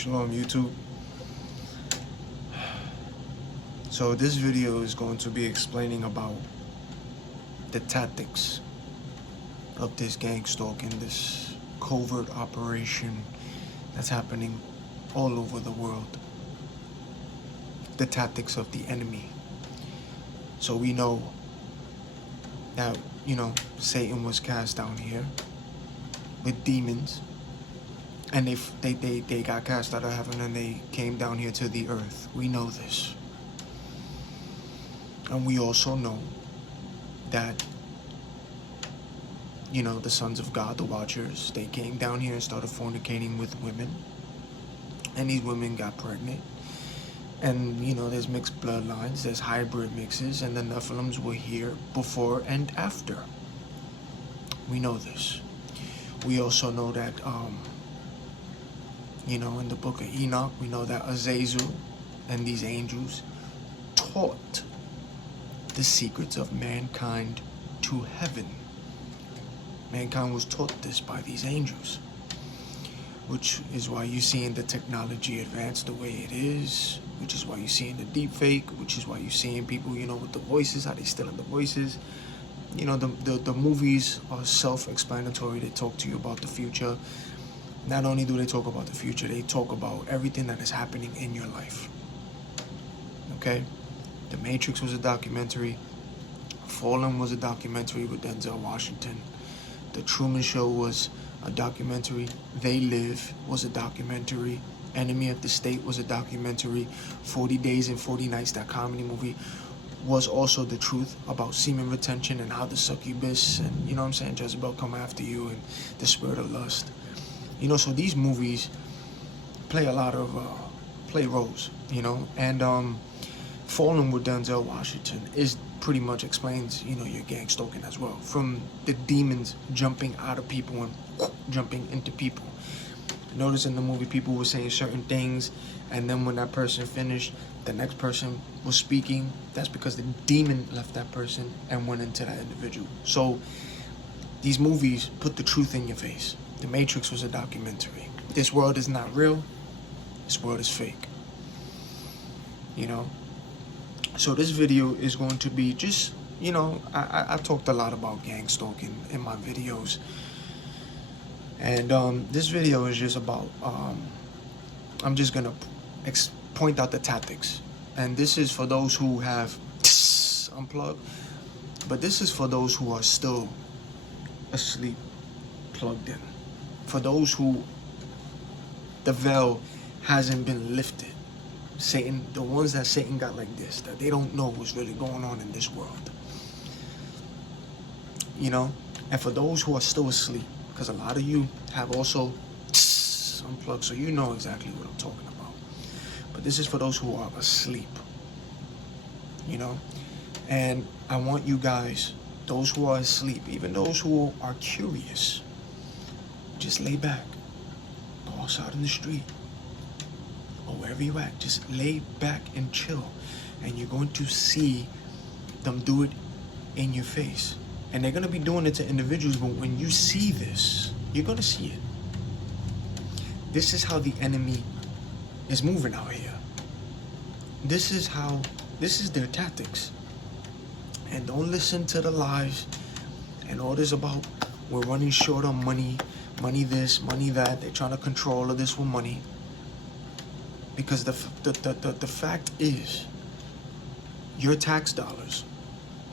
Shalom YouTube. So this video is going to be explaining about the tactics of this gang stalking, this covert operation that's happening all over the world. The tactics of the enemy. So we know that, Satan was cast down here with demons. And they got cast out of heaven and they came down here to the earth. We know this. And we also know that, the sons of God, the Watchers, they came down here and started fornicating with women. And these women got pregnant. And, there's mixed bloodlines, there's hybrid mixes, and the Nephilims were here before and after. We know this. We also know that, in the book of Enoch, we know that Azazel and these angels taught the secrets of mankind to heaven. Mankind was taught this by these angels, which is why you're seeing the technology advance the way it is, which is why you're seeing the deep fake, which is why you're seeing people, with the voices, how they stealing the voices. The movies are self-explanatory. They talk to you about the future. Not only do they talk about the future, they talk about everything that is happening in your life. Okay? The Matrix was a documentary. Fallen was a documentary with Denzel Washington. The Truman Show was a documentary. They Live was a documentary. Enemy of the State was a documentary. 40 Days and 40 Nights, that comedy movie, was also the truth about semen retention and how the succubus and, Jezebel come after you and the spirit of lust. So these movies play a lot of, play roles, and Fallen with Denzel Washington is pretty much explains, your gang stalking as well. From the demons jumping out of people and jumping into people. Notice in the movie people were saying certain things, and then when that person finished, the next person was speaking. That's because the demon left that person and went into that individual. So these movies put the truth in your face. The Matrix was a documentary. This world is not real. This world is fake. So this video is going to be just, I talked a lot about gang stalking in my videos. And this video is just about, I'm just going to point out the tactics. And this is for those who have unplugged. But this is for those who are still asleep, plugged in. For those who the veil hasn't been lifted. Satan, the ones that Satan got like this, that they don't know what's really going on in this world. And for those who are still asleep, because a lot of you have also unplugged, so you know exactly what I'm talking about. But this is for those who are asleep. And I want you guys, those who are asleep, even those who are curious, just lay back. Go outside in the street. Or wherever you're at, just lay back and chill. And you're going to see them do it in your face. And they're going to be doing it to individuals, but when you see this, you're going to see it. This is how the enemy is moving out here. This is their tactics. And don't listen to the lies and all this about we're running short on money, money this, money that. They're trying to control all of this with money. Because the fact is, your tax dollars,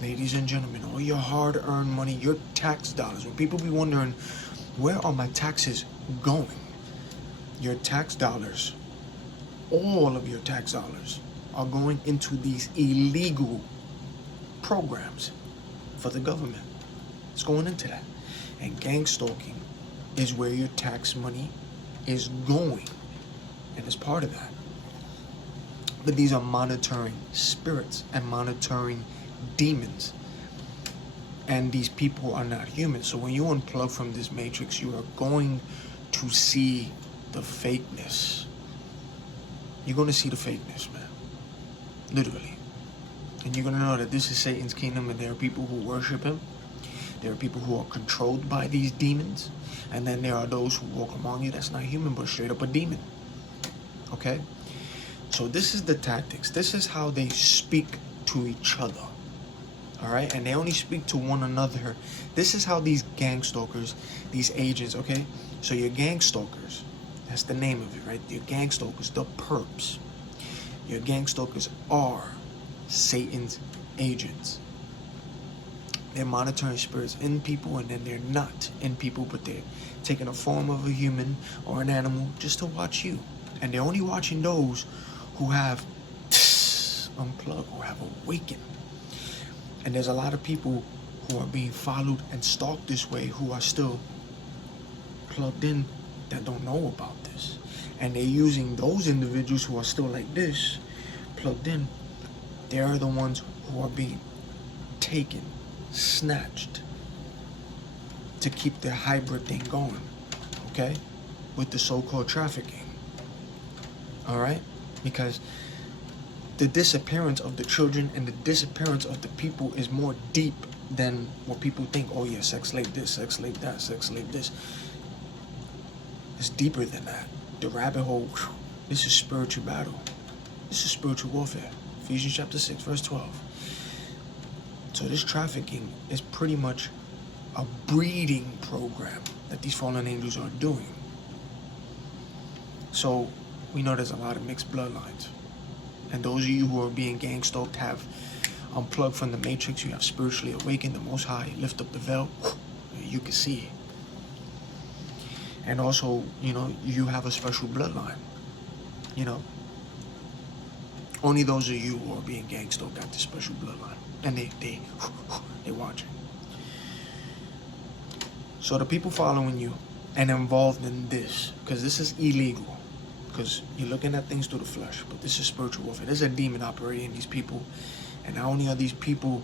ladies and gentlemen, all your hard-earned money, your tax dollars, when people be wondering, where are my taxes going? Your tax dollars, all of your tax dollars, are going into these illegal programs for the government. It's going into that. And gang stalking is where your tax money is going. And it's part of that. But these are monitoring spirits and monitoring demons. And these people are not human. So when you unplug from this matrix, you are going to see the fakeness. You're going to see the fakeness, man. Literally. And you're going to know that this is Satan's kingdom and there are people who worship him. There are people who are controlled by these demons. And then there are those who walk among you that's not human but straight up a demon. Okay? So this is the tactics. This is how they speak to each other. All right? And they only speak to one another. This is how these gang stalkers, these agents, okay? So your gang stalkers, that's the name of it, right? Your gang stalkers, the perps. Your gang stalkers are Satan's agents. They're monitoring spirits in people, and then they're not in people, but they're taking a form of a human or an animal just to watch you. And they're only watching those who have unplugged, who have awakened. And there's a lot of people who are being followed and stalked this way who are still plugged in that don't know about this. And they're using those individuals who are still like this, plugged in. They are the ones who are being taken, snatched, to keep their hybrid thing going, okay? With the so-called trafficking, all right? Because the disappearance of the children and the disappearance of the people is more deep than what people think. Oh yeah, sex slave this, sex slave that, sex slave this. It's deeper than that. The rabbit hole, this is spiritual battle. This is spiritual warfare. Ephesians chapter 6, verse 12. So this trafficking is pretty much a breeding program that these fallen angels are doing. So we know there's a lot of mixed bloodlines. And those of you who are being gang stalked have unplugged from the matrix. You have spiritually awakened the Most High. Lift up the veil. You can see. And also, you know, you have a special bloodline. You know, only those of you who are being gang stalked got this special bloodline. And they watching. So the people following you and involved in this, because this is illegal, because you're looking at things through the flesh, but this is spiritual warfare. There's a demon operating in these people, and not only are these people,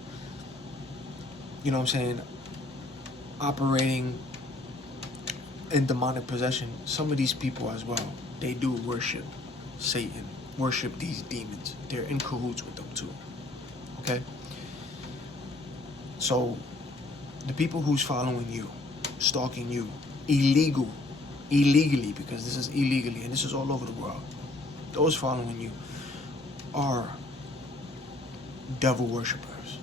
you know what I'm saying, operating in demonic possession, some of these people as well, they do worship Satan, worship these demons. They're in cahoots with them too, okay? So the people who's following you, stalking you, illegally, because this is illegally, and this is all over the world, those following you are devil worshippers.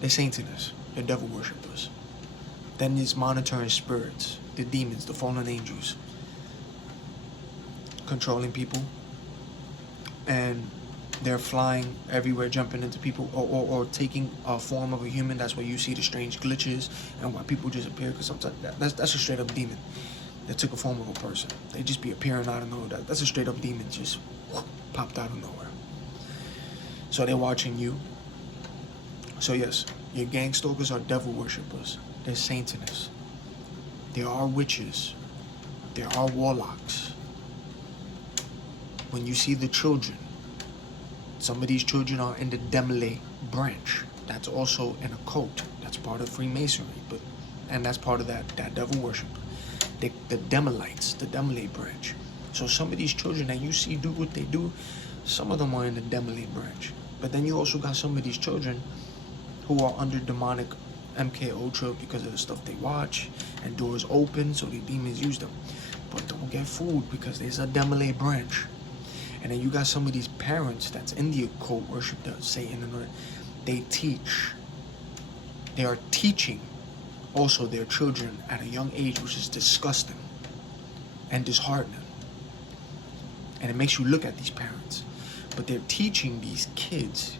They're Satanists. They're devil worshippers. Then these monitoring spirits, the demons, the fallen angels, controlling people, and they're flying everywhere, jumping into people, or taking a form of a human. That's why you see the strange glitches and why people just appear, because sometimes that's a straight up demon that took a form of a person. They just be appearing out of nowhere. That's a straight up demon just popped out of nowhere. So they're watching you. So yes, your gang stalkers are devil worshippers. They're Satanists. There are witches. There are warlocks. When you see the children, some of these children are in the Demile branch. That's also an occult. That's part of Freemasonry, and that's part of that devil worship. The Demilites, the Demile branch. So some of these children that you see do what they do, some of them are in the Demile branch. But then you also got some of these children who are under demonic MK Ultra because of the stuff they watch, and doors open, so the demons use them. But don't get fooled, because there's a Demile branch. And then you got some of these parents that's in the occult worship that Satan, and they teach. They are teaching also their children at a young age, which is disgusting and disheartening. And it makes you look at these parents. But they're teaching these kids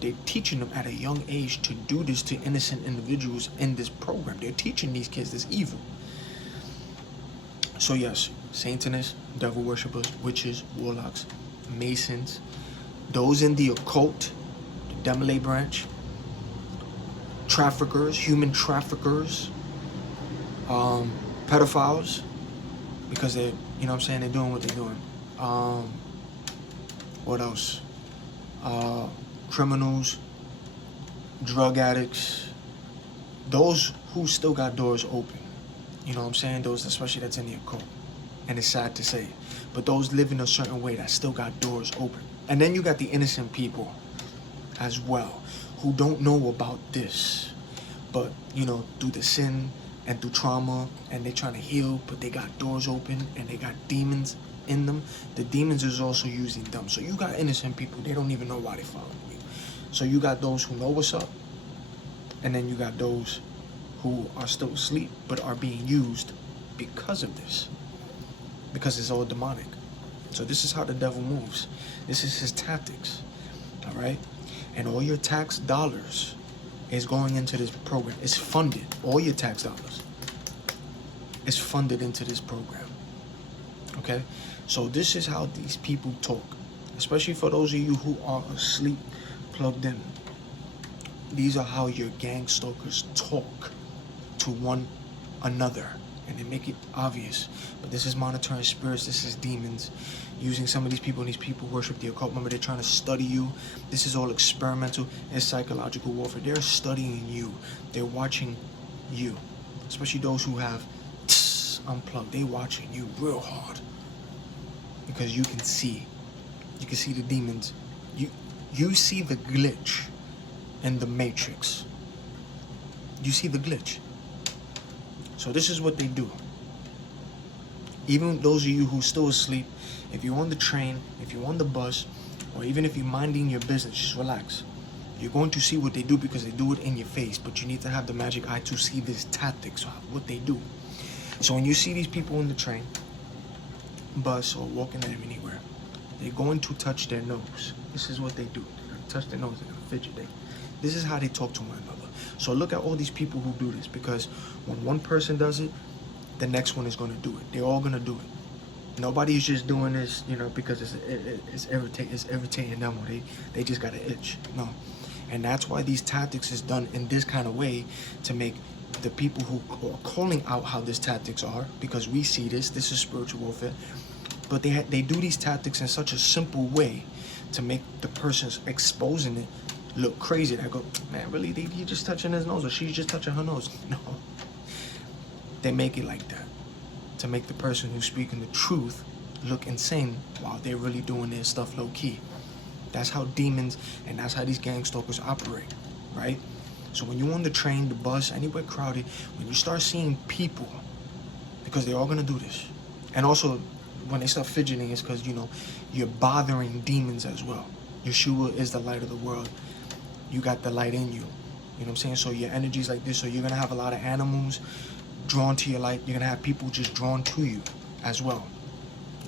they're teaching them at a young age to do this to innocent individuals in this program. They're teaching these kids this evil. So yes, Satanists, devil worshippers, witches, warlocks, Masons, those in the occult, the Demile branch, traffickers, human traffickers, pedophiles, because they're, you know what I'm saying, they're doing what they're doing. What else? Criminals, drug addicts, those who still got doors open. You know what I'm saying? Those, especially that's in the occult. And it's sad to say, but those live in a certain way that still got doors open. And then you got the innocent people as well, who don't know about this, but, you know, through the sin and through trauma, and they're trying to heal, but they got doors open and they got demons in them. The demons is also using them. So you got innocent people, they don't even know why they following you. So you got those who know what's up, and then you got those who are still asleep but are being used because of this, because it's all demonic. So this is how the devil moves. This is his tactics. All right, and all your tax dollars is going into this program. It's funded. All your tax dollars is funded into this program. Okay, so this is how these people talk, especially for those of you who are asleep, plugged in. These are how your gang stalkers talk to one another, and they make it obvious. But this is monitoring spirits. This is demons using some of these people, and these people worship the occult. Remember, they're trying to study you. This is all experimental. It's psychological warfare. They're studying you. They're watching you, especially those who have unplugged. They're watching you real hard because you can see the demons. You see the glitch in the matrix. You see the glitch. So this is what they do. Even those of you who are still asleep, if you're on the train, if you're on the bus, or even if you're minding your business, just relax. You're going to see what they do because they do it in your face, but you need to have the magic eye to see this tactics, what they do. So when you see these people in the train, bus, or walking anywhere, they're going to touch their nose. This is what they do. They're going to touch their nose, they're going to fidget. This is how they talk to one another. So look at all these people who do this, because when one person does it, the next one is going to do it. They're all going to do it. Nobody's just doing this, because it's irritating them, or they just got an itch. No. And that's why these tactics is done in this kind of way, to make the people who are calling out how these tactics are, because we see this is spiritual warfare, but they do these tactics in such a simple way to make the person's exposing it look crazy. I go, man, really? He just touching his nose, or she's just touching her nose? No. They make it like that to make the person who's speaking the truth look insane while they're really doing their stuff low key. That's how demons and that's how these gang stalkers operate, right? So when you're on the train, the bus, anywhere crowded, when you start seeing people, because they're all gonna do this, and also when they start fidgeting, it's because you're bothering demons as well. Yeshua is the light of the world. You got the light in you. You know what I'm saying? So your energy's like this. So you're gonna have a lot of animals drawn to your light. You're gonna have people just drawn to you as well.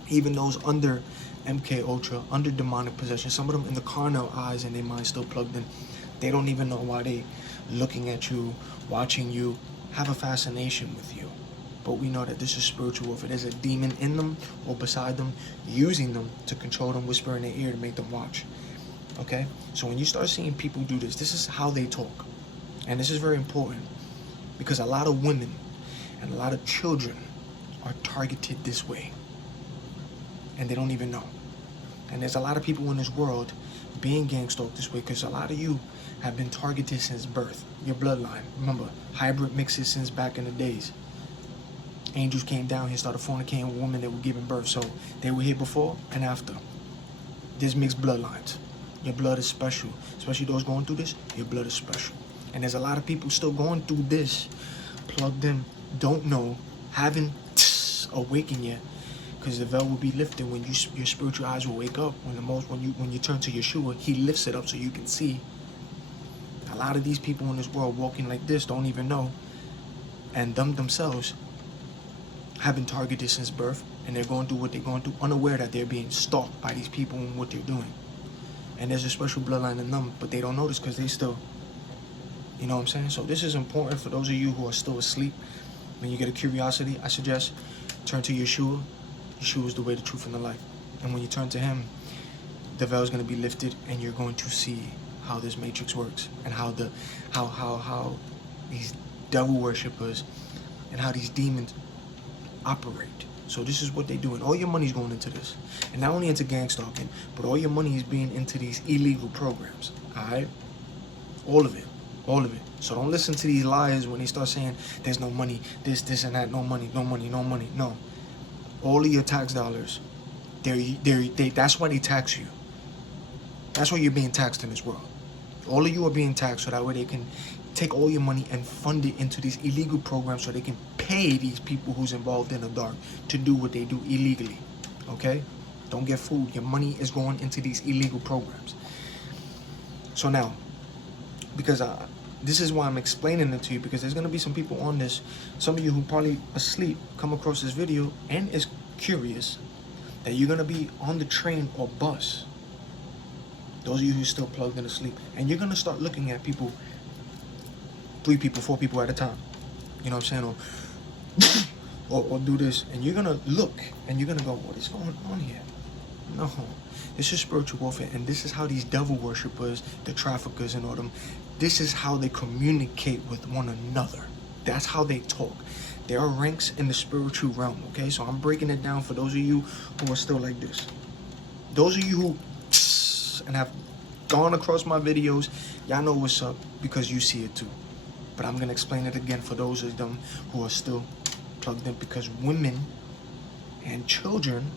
Even those under MK Ultra, under demonic possession, some of them in the carnal eyes and their mind still plugged in. They don't even know why they looking at you, watching you, have a fascination with you. But we know that this is spiritual warfare. There's a demon in them or beside them, using them to control them, whisper in their ear to make them watch. Okay? So when you start seeing people do this, this is how they talk. And this is very important, because a lot of women and a lot of children are targeted this way, and they don't even know. And there's a lot of people in this world being gang stalked this way, because a lot of you have been targeted since birth. Your bloodline. Remember, hybrid mixes since back in the days. Angels came down here, started fornicating with women that were giving birth. So they were here before and after. There's mixed bloodlines. Your blood is special. Especially those going through this, your blood is special. And there's a lot of people still going through this, plugged in, don't know, haven't awakened yet, because the veil will be lifted when your spiritual eyes will wake up. When you turn to Yeshua, he lifts it up so you can see. A lot of these people in this world walking like this don't even know, and them themselves have been targeted since birth, and they're going through what they're going through, unaware that they're being stalked by these people and what they're doing. And there's a special bloodline in them, but they don't know this because they still, you know what I'm saying? So this is important for those of you who are still asleep. When you get a curiosity, I suggest turn to Yeshua. Yeshua is the way, the truth, and the life. And when you turn to him, the veil is going to be lifted, and you're going to see how this matrix works, and how these devil worshippers and how these demons operate. So this is what they do, and all your money's going into this, and not only into gang stalking, but all your money is being into these illegal programs. All right, all of it. So don't listen to these liars when they start saying there's no money, this and that, no money. No, all of your tax dollars, that's why they tax you. That's why you're being taxed in this world. All of you are being taxed so that way they can take all your money and fund it into these illegal programs so they can pay these people who's involved in the dark to do what they do illegally. Okay? Don't get fooled. Your money is going into these illegal programs. So now, because this is why I'm explaining it to you, because there's going to be some people on this, some of you who probably asleep, come across this video and is curious that you're going to be on the train or bus. Those of you who still plugged in asleep. And you're going to start looking at people, 3 people, 4 people at a time. You know what I'm saying? Or do this. And you're going to look and you're going to go, what is going on here? No. This is spiritual warfare. And this is how these devil worshippers, the traffickers and all them, this is how they communicate with one another. That's how they talk. There are ranks in the spiritual realm, okay? So I'm breaking it down for those of you who are still like this. Those of you who and have gone across my videos, y'all know what's up because you see it too. But I'm going to explain it again for those of them who are still plugged in, because women and children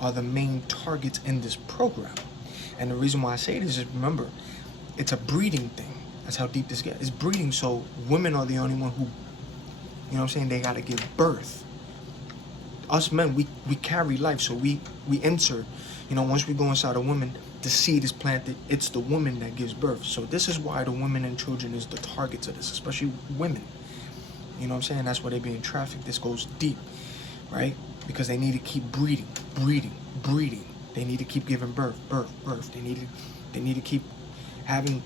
are the main targets in this program. And the reason why I say this is, remember, it's a breeding thing. That's how deep this gets. It's breeding, so women are the only one who, you know what I'm saying, they got to give birth. Us men, we carry life, so we insert, you know, once we go inside a woman, the seed is planted. It's the woman that gives birth. So this is why the women and children is the targets of this, especially women. You know what I'm saying? That's why they're being trafficked. This goes deep, right? Because they need to keep breeding. They need to keep giving birth. They need to keep having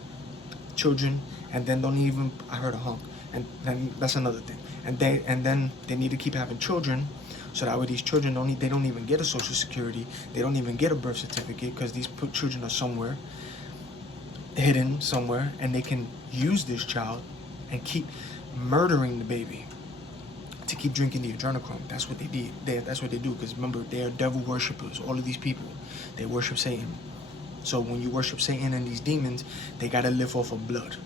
children, and then don't even, I heard a honk, and then that's another thing. And then they need to keep having children, so that way these children don't even get a social security, they don't even get a birth certificate, because these children are somewhere, hidden somewhere, and they can use this child and keep murdering the baby to keep drinking the adrenochrome. That's what they did. That's what they do, because remember, they are devil worshippers. All of these people, they worship Satan. So when you worship Satan and these demons, they got to live off of blood.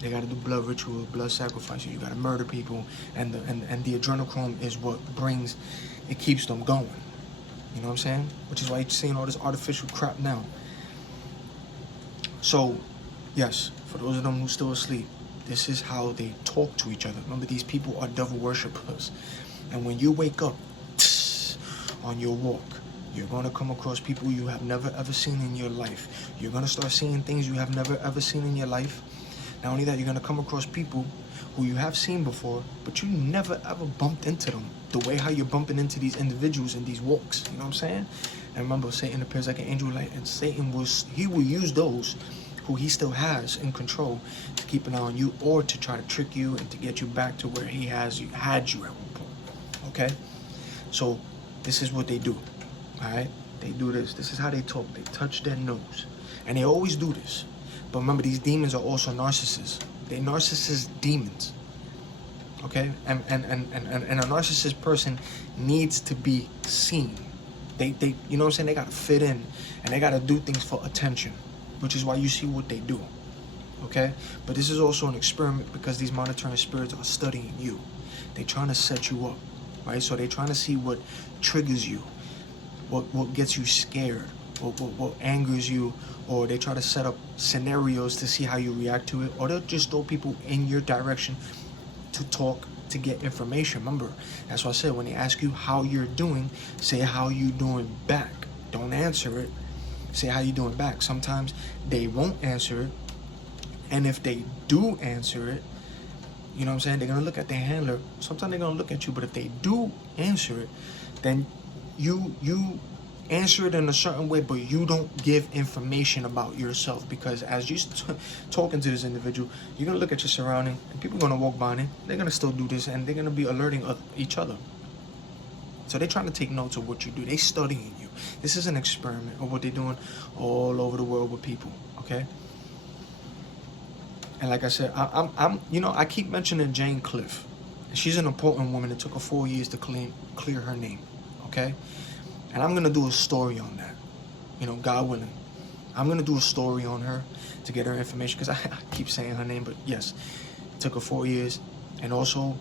They got to do blood rituals, blood sacrifices. You got to murder people, and the adrenochrome is what brings, it keeps them going. You know what I'm saying? Which is why you're seeing all this artificial crap now. So, yes, for those of them who still asleep, this is how they talk to each other. Remember, these people are devil worshippers. And when you wake up on your walk, you're going to come across people you have never ever seen in your life. You're going to start seeing things you have never ever seen in your life. Not only that, you're going to come across people who you have seen before, but you never ever bumped into them the way how you're bumping into these individuals in these walks. You know what I'm saying? And remember, Satan appears like an angel of light, and Satan will use those who he still has in control to keep an eye on you, or to try to trick you and to get you back to where he had you at one point. Okay? So this is what they do. Alright? They do this. This is how they talk. They touch their nose. And they always do this. But remember, these demons are also narcissists. They're narcissist demons. Okay? And a narcissist person needs to be seen. They you know what I'm saying? They gotta fit in, and they gotta do things for attention, which is why you see what they do. Okay? But this is also an experiment, because these monitoring spirits are studying you. They're trying to set you up. Right? So they're trying to see what triggers you, what gets you scared, what angers you, or they try to set up scenarios to see how you react to it, or they'll just throw people in your direction to talk, to get information. Remember, that's why I said, when they ask you how you're doing, say how you doing back. Don't answer it. Say how you doing back. Sometimes they won't answer it, and if they do answer it, you know what I'm saying, they're gonna look at their handler. Sometimes they're gonna look at you, but if they do answer it, then you answer it in a certain way, but you don't give information about yourself, because as you're talking to this individual, you're gonna look at your surrounding, and people are gonna walk by and they're gonna still do this, and they're gonna be alerting each other. So they're trying to take notes of what you do. They're studying you. This is an experiment of what they're doing all over the world with people. Okay. And like I said, I'm you know, I keep mentioning Jane Cliff. She's an important woman. It took her 4 years to clear her name. Okay. And I'm going to do a story on that, you know, God willing. I'm going to do a story on her to get her information, because I keep saying her name, but yes, it took her 4 years. And also,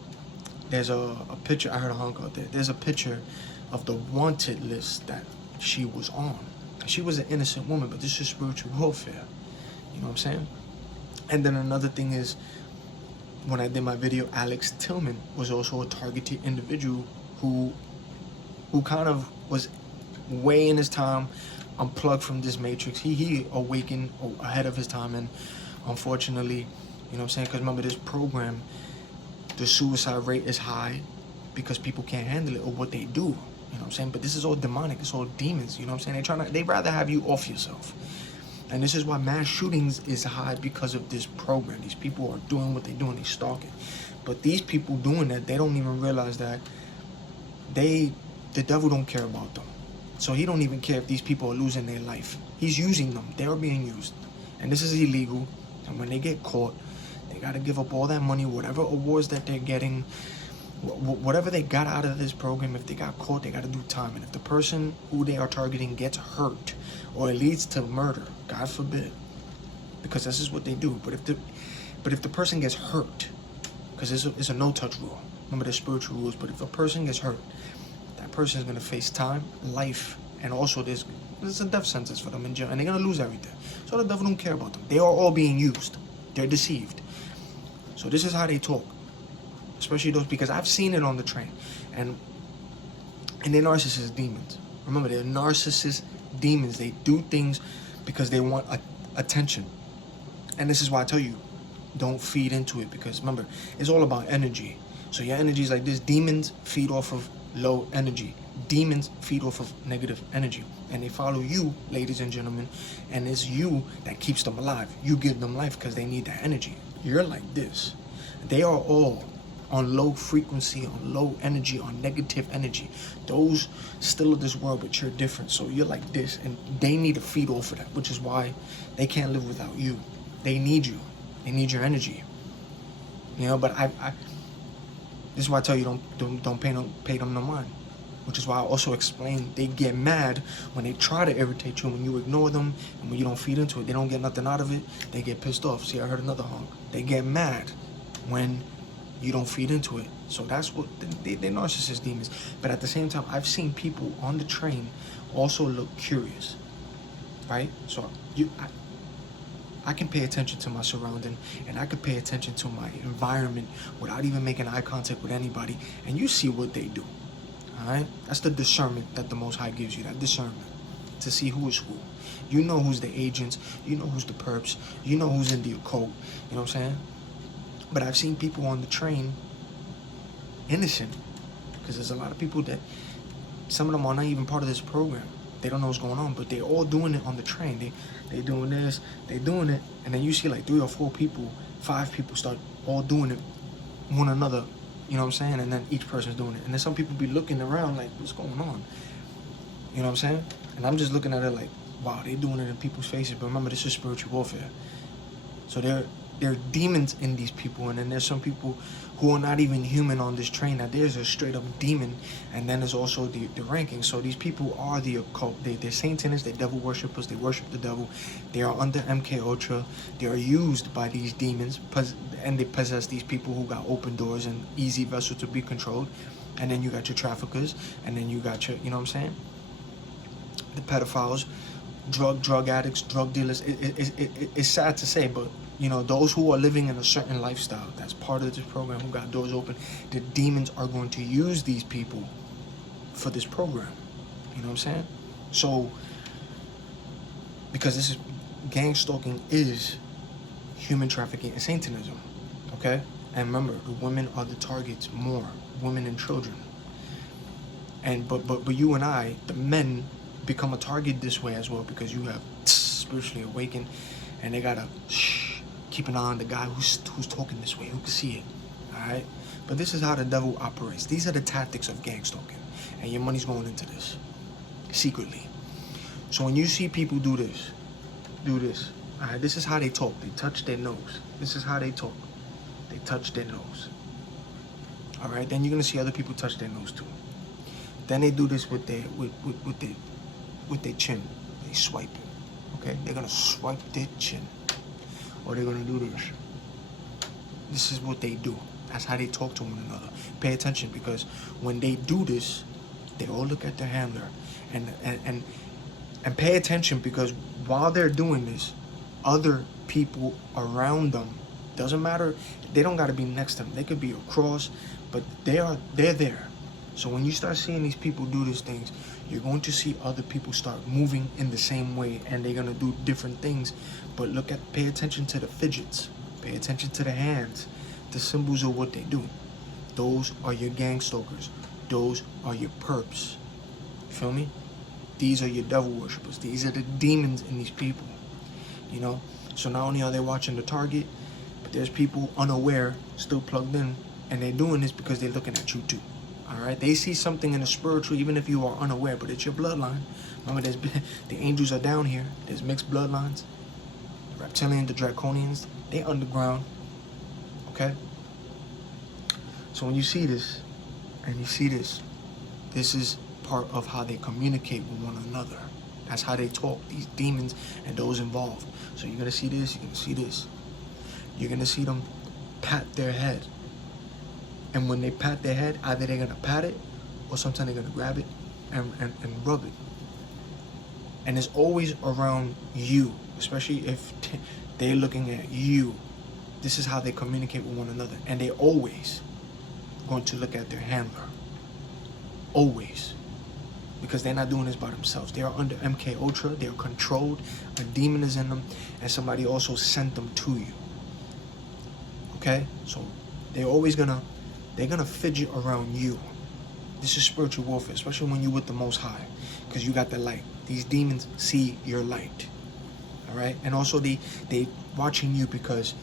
there's a picture, I heard a honk out there. There's a picture of the wanted list that she was on. She was an innocent woman, but this is spiritual warfare. You know what I'm saying? And then another thing is, when I did my video, Alex Tillman was also a targeted individual who kind of was way in his time, unplugged from this matrix. He awakened ahead of his time, and unfortunately, you know what I'm saying, because remember, this program, the suicide rate is high because people can't handle it or what they do, you know what I'm saying. But this is all demonic, it's all demons, you know what I'm saying. They rather have you off yourself. And this is why mass shootings is high, because of this program. These people are doing what they're doing, they stalking. But these people doing that, they don't even realize that the devil don't care about them. So he don't even care if these people are losing their life. He's using them. They are being used. And this is illegal. And when they get caught, they got to give up all that money, whatever awards that they're getting, whatever they got out of this program. If they got caught, they got to do time. And if the person who they are targeting gets hurt, or it leads to murder, God forbid, because this is what they do. But if the person gets hurt, because it's a no-touch rule. Remember, there's spiritual rules. But if a person gets hurt, that person is going to face time, life, and also there's a death sentence for them in jail, and they're going to lose everything. So the devil don't care about them. They are all being used. They're deceived. So this is how they talk, especially those, because I've seen it on the train, and they're narcissist demons. Remember, they're narcissist demons. They do things because they want attention. And this is why I tell you, don't feed into it, because remember, it's all about energy. So your energy is like this. Demons feed off of low energy. Demons feed off of negative energy, and they follow you, ladies and gentlemen, and it's you that keeps them alive. You give them life because they need that energy. You're like this. They are all on low frequency, on low energy, on negative energy. Those still of this world, but you're different. So you're like this, and they need to feed off of that, which is why they can't live without you. They need you. They need your energy. You know, but I this is why I tell you, don't pay them no mind. Which is why I also explain, they get mad when they try to irritate you, when you ignore them, and when you don't feed into it. They don't get nothing out of it. They get pissed off. See, I heard another honk. They get mad when you don't feed into it. So that's what they're narcissist demons. But at the same time, I've seen people on the train also look curious, right? So I can pay attention to my surrounding, and I can pay attention to my environment without even making eye contact with anybody, and you see what they do. Alright? That's the discernment that the Most High gives you, that discernment to see who is who. You know who's the agents, you know who's the perps, you know who's in the occult, you know what I'm saying? But I've seen people on the train innocent, because there's a lot of people that, some of them are not even part of this program. They don't know what's going on, but they're all doing it on the train. They doing this, they doing it, and then you see like 3 or 4 people, 5 people start all doing it, one another. You know what I'm saying? And then each person's doing it. And then some people be looking around like, what's going on? You know what I'm saying? And I'm just looking at it like, wow, they doing it in people's faces. But remember, this is spiritual warfare. So there are demons in these people. And then there's some people who are not even human on this train. Now, there's a straight up demon. And then there's also the ranking. So these people are the occult. They're Satanists. They're devil worshippers. They worship the devil. They are under MK Ultra. They are used by these demons. And they possess these people who got open doors and easy vessel to be controlled. And then you got your traffickers. And then you got your, you know what I'm saying? The pedophiles, drug addicts, drug dealers. It's sad to say, but you know, those who are living in a certain lifestyle, that's part of this program, who got doors open, the demons are going to use these people for this program. You know what I'm saying? So, because this is, gang stalking is human trafficking and Satanism, okay? And remember, the women are the targets more, women and children. And but you and I, the men, become a target this way as well, because you have spiritually awakened, and they gotta keep an eye on the guy who's talking this way, who can see it. All right, but this is how the devil operates. These are the tactics of gang stalking, and your money's going into this secretly. So when you see people do this. All right, this is how they talk. They touch their nose. This is how they talk. They touch their nose. All right, then you're gonna see other people touch their nose too. Then they do this with their chin. They swipe it. Okay, they're gonna swipe their chin, or they're gonna do this. This is what they do. That's how they talk to one another. Pay attention, because when they do this, they all look at their handler, and pay attention, because while they're doing this, other people around them. Doesn't matter, they don't got to be next to them. They could be across, but they're there. So when you start seeing these people do these things, you're going to see other people start moving in the same way, and they're going to do different things. But pay attention to the fidgets. Pay attention to the hands, the symbols of what they do. Those are your gang stalkers. Those are your perps. You feel me? These are your devil worshippers. These are the demons in these people. You know? So not only are they watching the target, but there's people unaware, still plugged in, and they're doing this because they're looking at you too. Alright? They see something in the spiritual, even if you are unaware, but it's your bloodline. Remember, the angels are down here. There's mixed bloodlines. The reptilians, the draconians, they underground. Okay? So when you see this, and you see this, this is part of how they communicate with one another. That's how they talk, these demons and those involved. So you're going to see this, you're going to see this. You're going to see them pat their head. And when they pat their head, either they're going to pat it, or sometimes they're going to grab it and rub it. And it's always around you, especially if they're looking at you. This is how they communicate with one another. And they're always going to look at their handler. Always. Because they're not doing this by themselves. They are under MK Ultra. They are controlled. A demon is in them. And somebody also sent them to you. Okay? So they're always gonna fidget around you. This is spiritual warfare, especially when you're with the Most High. Because you got the light. These demons see your light. Alright? And also they watching you because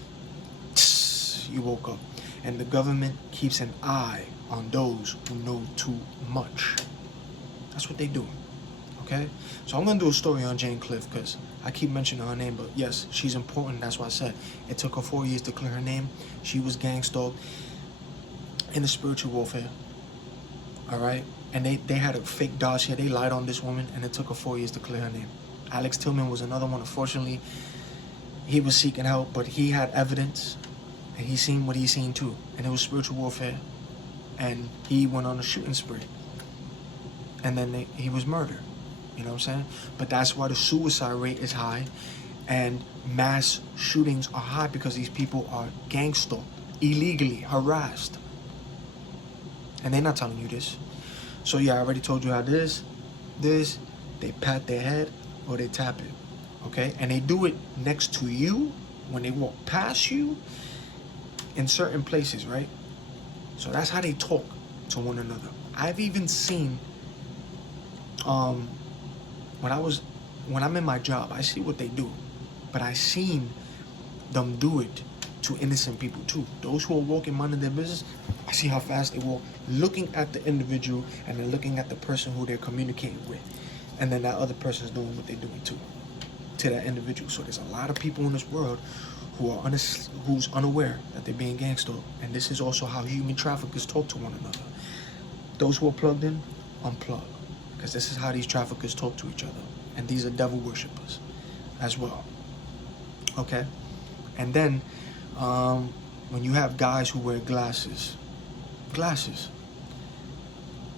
you woke up. And the government keeps an eye on those who know too much. That's what they do. Okay? So I'm going to do a story on Jane Cliff because I keep mentioning her name, but yes, she's important. That's why I said it took her 4 years to clear her name. She was gang stalked in the spiritual warfare. Alright? And they had a fake dossier. They lied on this woman, and it took her 4 years to clear her name. Alex Tillman was another one. Unfortunately, he was seeking help, but he had evidence. And he seen what he seen too. And it was spiritual warfare. And he went on a shooting spree. And then he was murdered. You know what I'm saying? But that's why the suicide rate is high. And mass shootings are high because these people are gang stalked, illegally harassed. And they're not telling you this. So yeah, I already told you how this, they pat their head or they tap it. Okay? And they do it next to you when they walk past you. In certain places, right? So that's how they talk to one another. I've even seen, when I'm in my job, I see what they do, but I seen them do it to innocent people too. Those who are walking minding their business, I see how fast they walk, looking at the individual and then looking at the person who they're communicating with, and then that other person is doing what they're doing too, to that individual. So there's a lot of people in this world who's unaware that they're being gang stalked. And this is also how human traffickers talk to one another. Those who are plugged in, unplug. Because this is how these traffickers talk to each other. And these are devil worshippers as well. Okay? And then, when you have guys who wear glasses,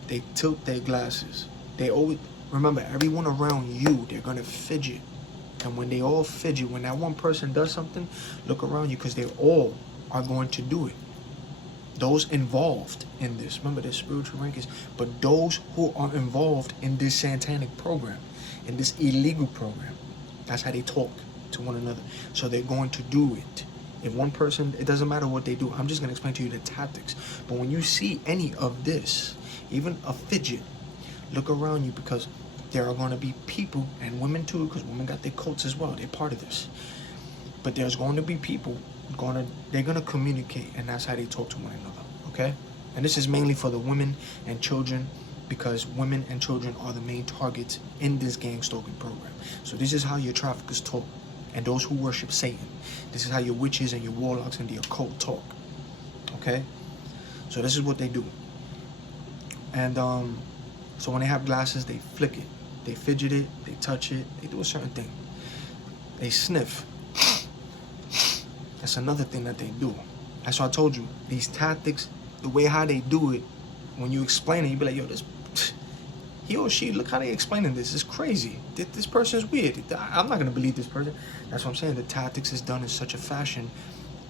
they tilt their glasses. They always, remember, everyone around you, they're going to fidget. And when they all fidget, when that one person does something, look around you because they all are going to do it. Those involved in this, remember there's spiritual rankings, but those who are involved in this satanic program, in this illegal program, that's how they talk to one another. So they're going to do it. If one person, it doesn't matter what they do. I'm just going to explain to you the tactics. But when you see any of this, even a fidget, look around you because there are going to be people, and women too, because women got their cults as well. They're part of this. But there's going to be people, they're going to communicate, and that's how they talk to one another, okay? And this is mainly for the women and children, because women and children are the main targets in this gang stalking program. So this is how your traffickers talk, and those who worship Satan. This is how your witches and your warlocks and the occult talk, okay? So this is what they do. And so when they have glasses, they flick it. They fidget it, they touch it, they do a certain thing. They sniff. That's another thing that they do. That's why I told you, these tactics, the way how they do it, when you explain it, you be like, yo, He or she, look how they explaining this. It's crazy. This person is weird. I'm not going to believe this person. That's what I'm saying. The tactics is done in such a fashion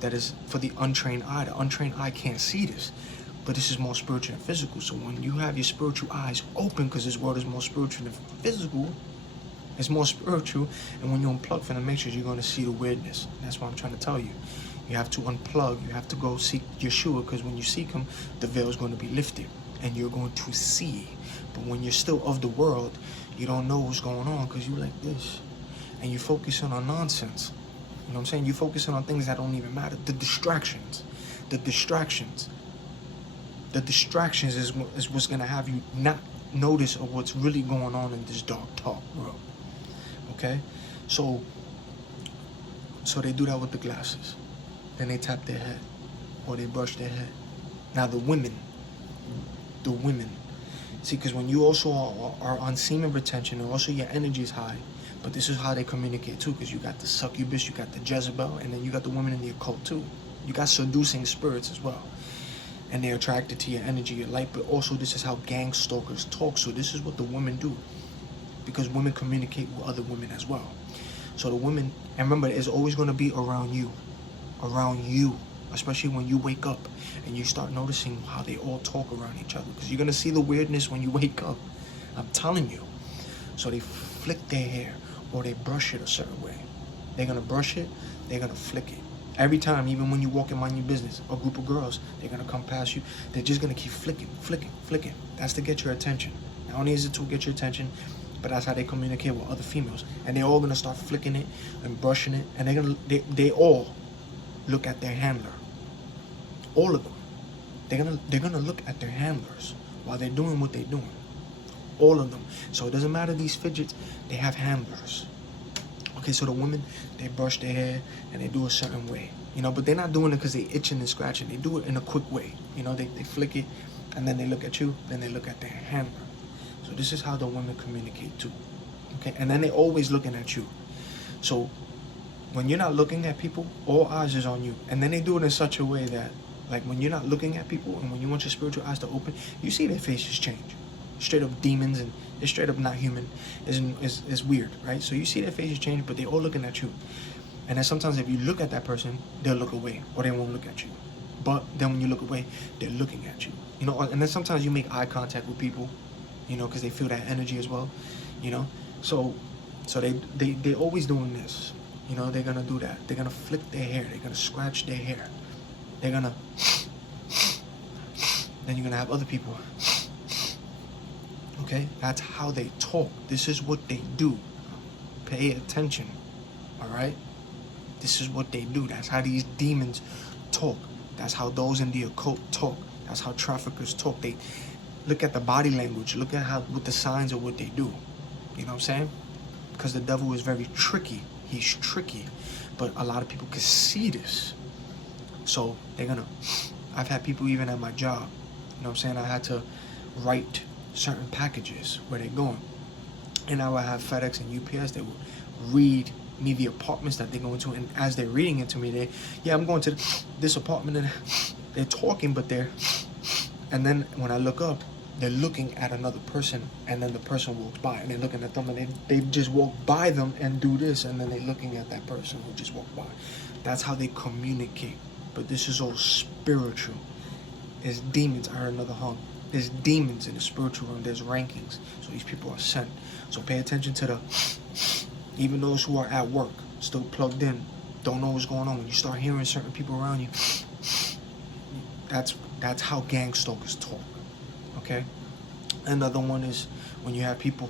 that is for the untrained eye. The untrained eye can't see this. But this is more spiritual and physical. So when you have your spiritual eyes open, because this world is more spiritual than physical, it's more spiritual. And when you unplug from the matrix, you're going to see the weirdness. That's what I'm trying to tell you. You have to unplug. You have to go seek Yeshua, because when you seek him, the veil is going to be lifted. And you're going to see. But when you're still of the world, you don't know what's going on, because you're like this. And you're focusing on nonsense. You know what I'm saying? You're focusing on things that don't even matter. The distractions. The distractions. The distractions is what's going to have you not notice of what's really going on in this dark talk world. Okay? So they do that with the glasses. Then they tap their head. Or they brush their head. Now the women. See, because when you also are on semen retention, and also your energy is high. But this is how they communicate too, because you got the succubus, you got the Jezebel, and then you got the women in the occult too. You got seducing spirits as well. And they're attracted to your energy, your light, but also this is how gang stalkers talk. So this is what the women do, because women communicate with other women as well. So the women, and remember, it's always going to be around you, especially when you wake up and you start noticing how they all talk around each other, because you're going to see the weirdness when you wake up. I'm telling you. So they flick their hair, or they brush it a certain way. They're going to brush it, they're going to flick it. Every time, even when you walk in mind your business, a group of girls, they're going to come past you. They're just going to keep flicking. That's to get your attention. Not only is it to get your attention, but that's how they communicate with other females. And they're all going to start flicking it and brushing it. And they all look at their handler. All of them. They're gonna look at their handlers while they're doing what they're doing. All of them. So it doesn't matter, these fidgets, they have handlers. Okay, so the women, they brush their hair and they do a certain way, you know, but they're not doing it because they're itching and scratching. They do it in a quick way, you know. They flick it, and then they look at you, then they look at their handler. So this is how the women communicate too. Okay, and then they're always looking at you. So when you're not looking at people, all eyes is on you. And then they do it in such a way that, like, when you're not looking at people and when you want your spiritual eyes to open, you see their faces change. Straight up demons, and they're straight up not human. Is weird, right? So you see their faces change, but they're all looking at you. And then sometimes if you look at that person, they'll look away, or they won't look at you. But then when you look away, they're looking at you. You know, and then sometimes you make eye contact with people, you know, because they feel that energy as well, you know. So they always doing this. You know, they're gonna do that. They're gonna flick their hair. They're gonna scratch their hair. They're gonna. Then you're gonna have other people. Okay, that's how they talk. This is what they do. Pay attention. All right. This is what they do. That's how these demons talk. That's how those in the occult talk. That's how traffickers talk. They look at the body language. Look at what the signs of what they do. You know what I'm saying? Because the devil is very tricky. He's tricky, but a lot of people can see this. So they're gonna. I've had people even at my job. You know what I'm saying? I had to write certain packages where they're going, and I would have FedEx and UPS. They would read me the apartments that they're going to, and as they're reading it to me, I'm going to this apartment, and they're talking, but and then when I look up, they're looking at another person, and then the person walks by, and they're looking at them, and they just walk by them and do this, and then they're looking at that person who just walked by. That's how they communicate. But this is all spiritual. There's demons. I heard another hum. There's demons in the spiritual realm. There's rankings. So these people are sent. So pay attention to even those who are at work, still plugged in, don't know what's going on. When you start hearing certain people around you, that's how gang stalkers talk. Okay? Another one is when you have people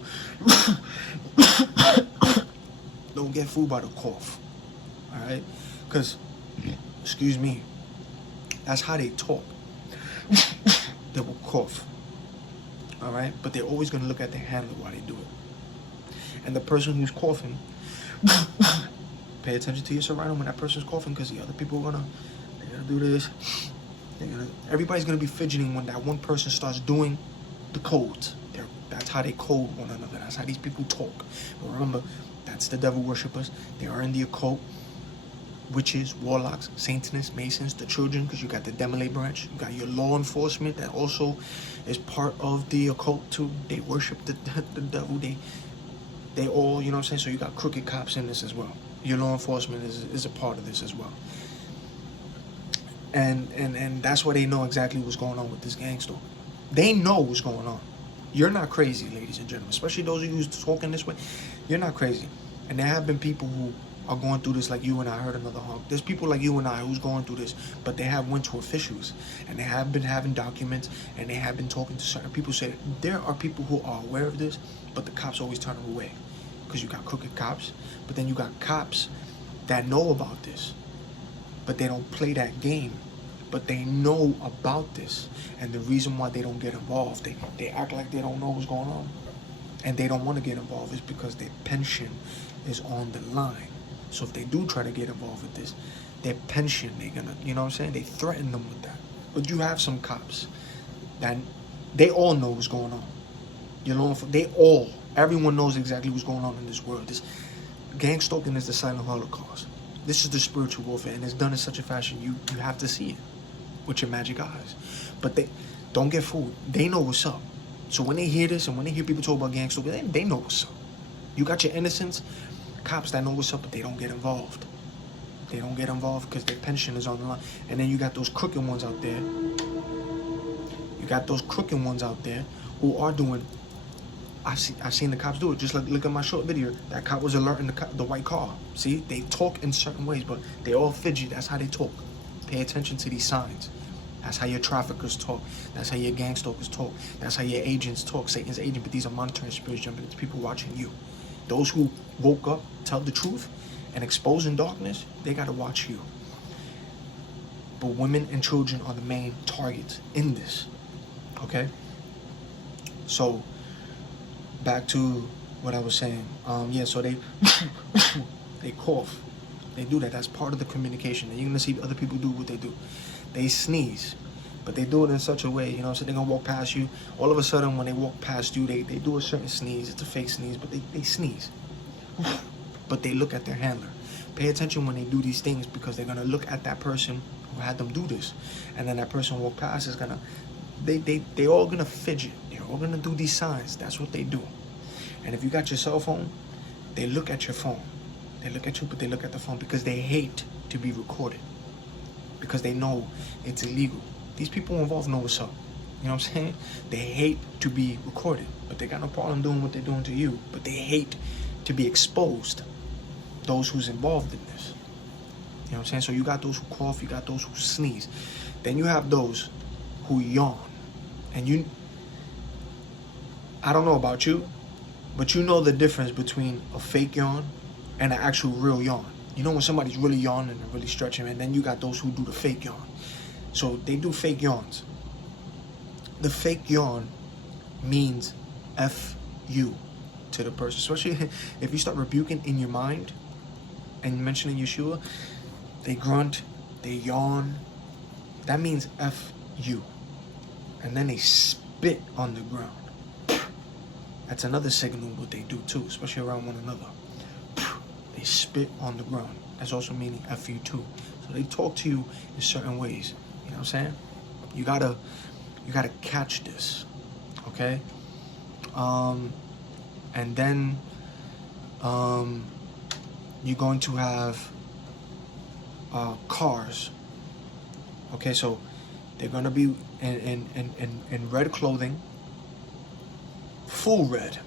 don't get fooled by the cough. Alright? Because, excuse me, that's how they talk. They will cough. Alright? But they're always going to look at their handler while they do it. And the person who's coughing, pay attention to your surrounding when that person's coughing, because the other people are gonna do this. Everybody's gonna be fidgeting when that one person starts doing the codes. That's how they code one another. That's how these people talk. But remember, that's the devil worshippers. They are in the occult. witches, warlocks, Satanists, Masons, the children, because you got the Demolay branch. You got your law enforcement that also is part of the occult too. They worship the devil. They all, you know what I'm saying? So you got crooked cops in this as well. Your law enforcement is a part of this as well. And that's why they know exactly what's going on with this gangster. They know what's going on. You're not crazy, ladies and gentlemen. Especially those of you who's talking this way. You're not crazy. And there have been people who are going through this like you and I. Heard another honk. There's people like you and I who's going through this, but they have went to officials, and they have been having documents, and they have been talking to certain people. Say there are people who are aware of this, but the cops always turn them away, because you got crooked cops, but then you got cops that know about this, but they don't play that game, but they know about this, and the reason why they don't get involved, they act like they don't know what's going on, and they don't want to get involved is because their pension is on the line. So if they do try to get involved with this, their pension, they're gonna, you know what I'm saying? They threaten them with that. But you have some cops that they all know what's going on. You know, everyone knows exactly what's going on in this world. This gang stalking is the silent Holocaust. This is the spiritual warfare, and it's done in such a fashion you have to see it with your magic eyes. But they don't get fooled. They know what's up. So when they hear this, and when they hear people talk about gang stalking, they know what's up. You got your innocents, cops that know what's up, but they don't get involved. They don't get involved because their pension is on the line. And then you got those crooked ones out there. You got those crooked ones out there who are doing. I've seen the cops do it. Just like look at my short video. That cop was alerting the white car. See, they talk in certain ways, but they all fidget. That's how they talk. Pay attention to these signs. That's how your traffickers talk. That's how your gang stalkers talk. That's how your agents talk. Satan's agent, but these are monitoring spirits jumping. It's people watching you. Those who woke up, tell the truth, and expose in darkness, they got to watch you. But women and children are the main targets in this. Okay? So, back to what I was saying. So they they cough. They do that. That's part of the communication. And you're going to see other people do what they do. They sneeze. But they do it in such a way, you know, so they're going to walk past you. All of a sudden, when they walk past you, they do a certain sneeze. It's a fake sneeze, but they sneeze. But they look at their handler. Pay attention when they do these things, because they're going to look at that person who had them do this. And then that person walk past is going to, they all going to fidget. They're all going to do these signs. That's what they do. And if you got your cell phone, they look at your phone. They look at you, but they look at the phone because they hate to be recorded. Because they know it's illegal. These people involved know what's up. You know what I'm saying? They hate to be recorded, but they got no problem doing what they're doing to you. But they hate to be exposed, those who's involved in this. You know what I'm saying? So you got those who cough, you got those who sneeze. Then you have those who yawn. And I don't know about you, but you know the difference between a fake yawn and an actual real yawn. You know when somebody's really yawning and really stretching, and then you got those who do the fake yawn. So they do fake yawns. The fake yawn means F you to the person. Especially if you start rebuking in your mind and mentioning Yeshua, they grunt, they yawn. That means F you. And then they spit on the ground. That's another signal what they do too, especially around one another. They spit on the ground. That's also meaning F you too. So they talk to you in certain ways. You know what I'm saying? You gotta catch this, okay? And then you're going to have cars. Okay, so they're gonna be in red clothing, full red,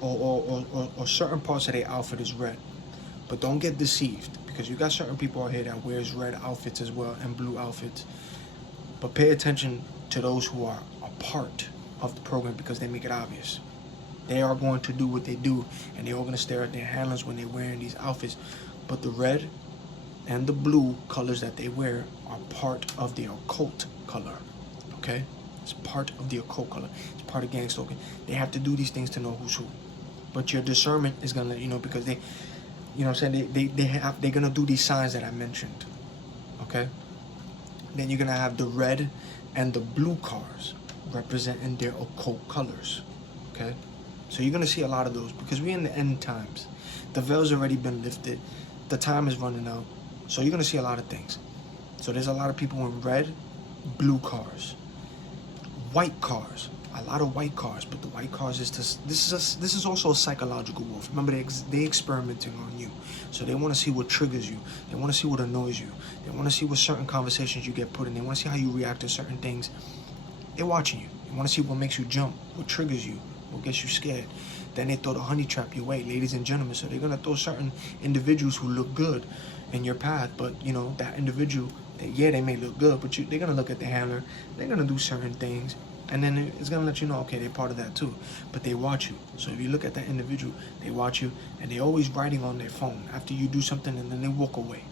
or certain parts of their outfit is red. But don't get deceived, because you got certain people out here that wears red outfits as well and blue outfits. But pay attention to those who are a part of the program, because they make it obvious. They are going to do what they do, and they're all going to stare at their handlers when they're wearing these outfits. But the red and the blue colors that they wear are part of the occult color, okay? It's part of the occult color. It's part of gang stalking. They have to do these things to know who's who. But your discernment is going to let you know, because they, you know what I'm saying, they're going to do these signs that I mentioned, okay? Then you're going to have the red and the blue cars representing their occult colors, okay? So you're going to see a lot of those, because we're in the end times. The veil's already been lifted. The time is running out. So you're gonna see a lot of things. So there's a lot of people in red, blue cars, white cars, a lot of white cars. But the white cars is this is also a psychological wolf. Remember, they experimenting on you, so they want to see what triggers you. They want to see what annoys you. They want to see what certain conversations you get put in. They want to see how you react to certain things. They're watching you. They want to see what makes you jump, what triggers you, what gets you scared. Then they throw the honey trap your way, ladies and gentlemen. So they're gonna throw certain individuals who look good in your path, but you know that individual, yeah, they may look good, but they're gonna look at the handler. They're gonna do certain things, and then it's gonna let you know, okay, they're part of that too. But they watch you. So if you look at that individual, they watch you, and they're always writing on their phone after you do something, and then they walk away.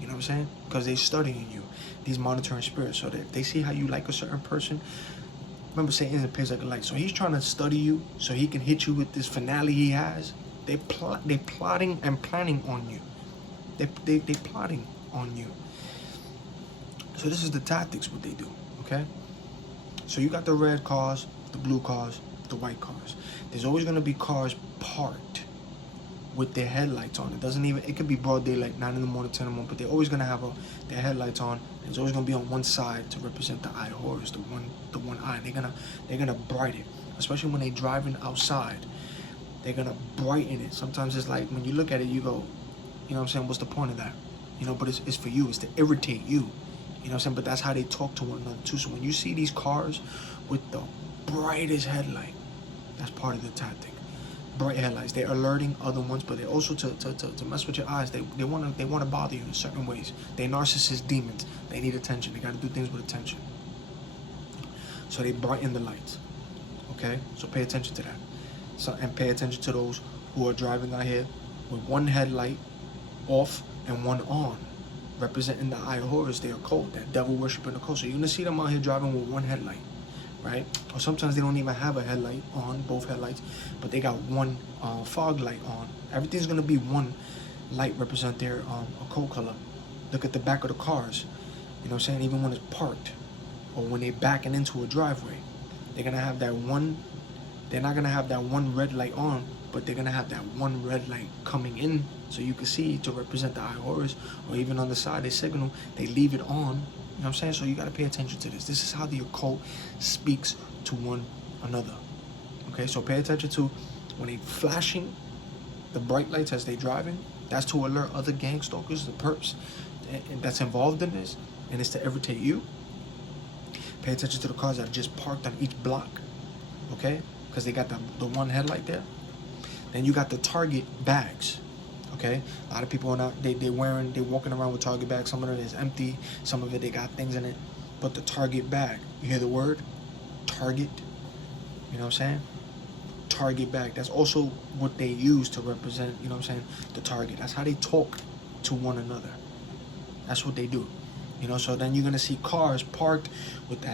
You know what I'm saying? Because they're studying you, these monitoring spirits, so that they see how you like a certain person. Remember, Satan appears like a light. So he's trying to study you so he can hit you with this finale he has. They plotting and planning on you. They plotting on you. So this is the tactics, what they do, okay? So you got the red cars, the blue cars, the white cars. There's always going to be cars parked with their headlights on. It could be broad daylight, 9 in the morning, 10 in the morning, but they're always going to have their headlights on. It's always going to be on one side to represent the eye horrors, the one eye. They're gonna brighten it, especially when they're driving outside. They're gonna brighten it. Sometimes it's like when you look at it, you go, you know what I'm saying? What's the point of that? You know, but it's for you. It's to irritate you. You know what I'm saying? But that's how they talk to one another too. So when you see these cars with the brightest headlight, that's part of the tactic. Bright headlights. They're alerting other ones, but they also to mess with your eyes. They want to bother you in certain ways. They're narcissist demons. They need attention. They got to do things with attention. So they brighten the lights. Okay, so pay attention to that. So and pay attention to those who are driving out here with one headlight off and one on, representing the eye horrors, the occult, that devil worshiping occult. So you're gonna see them out here driving with one headlight. Right? Or sometimes they don't even have a headlight on, both headlights, but they got one fog light on. Everything's gonna be one light represent their occult color. Look at the back of the cars. You know what I'm saying? Even when it's parked or when they're backing into a driveway, they're gonna have that one. They're not gonna have that one red light on, but they're gonna have that one red light coming in so you can see to represent the eye horrors. Or even on the side, they signal, they leave it on. You know what I'm saying? So you got to pay attention to this. This is how the occult speaks to one another. Okay, so pay attention to when they flashing the bright lights as they driving. That's to alert other gang stalkers, the perps that's involved in this, and it's to irritate you. Pay attention to the cars that are just parked on each block. Okay, because they got the one headlight there. Then you got the target bags. Okay, a lot of people are not. They're walking around with Target bags. Some of it is empty. Some of it they got things in it. But the Target bag, you hear the word Target? You know what I'm saying? Target bag. That's also what they use to represent. You know what I'm saying? The target. That's how they talk to one another. That's what they do. You know. So then you're gonna see cars parked with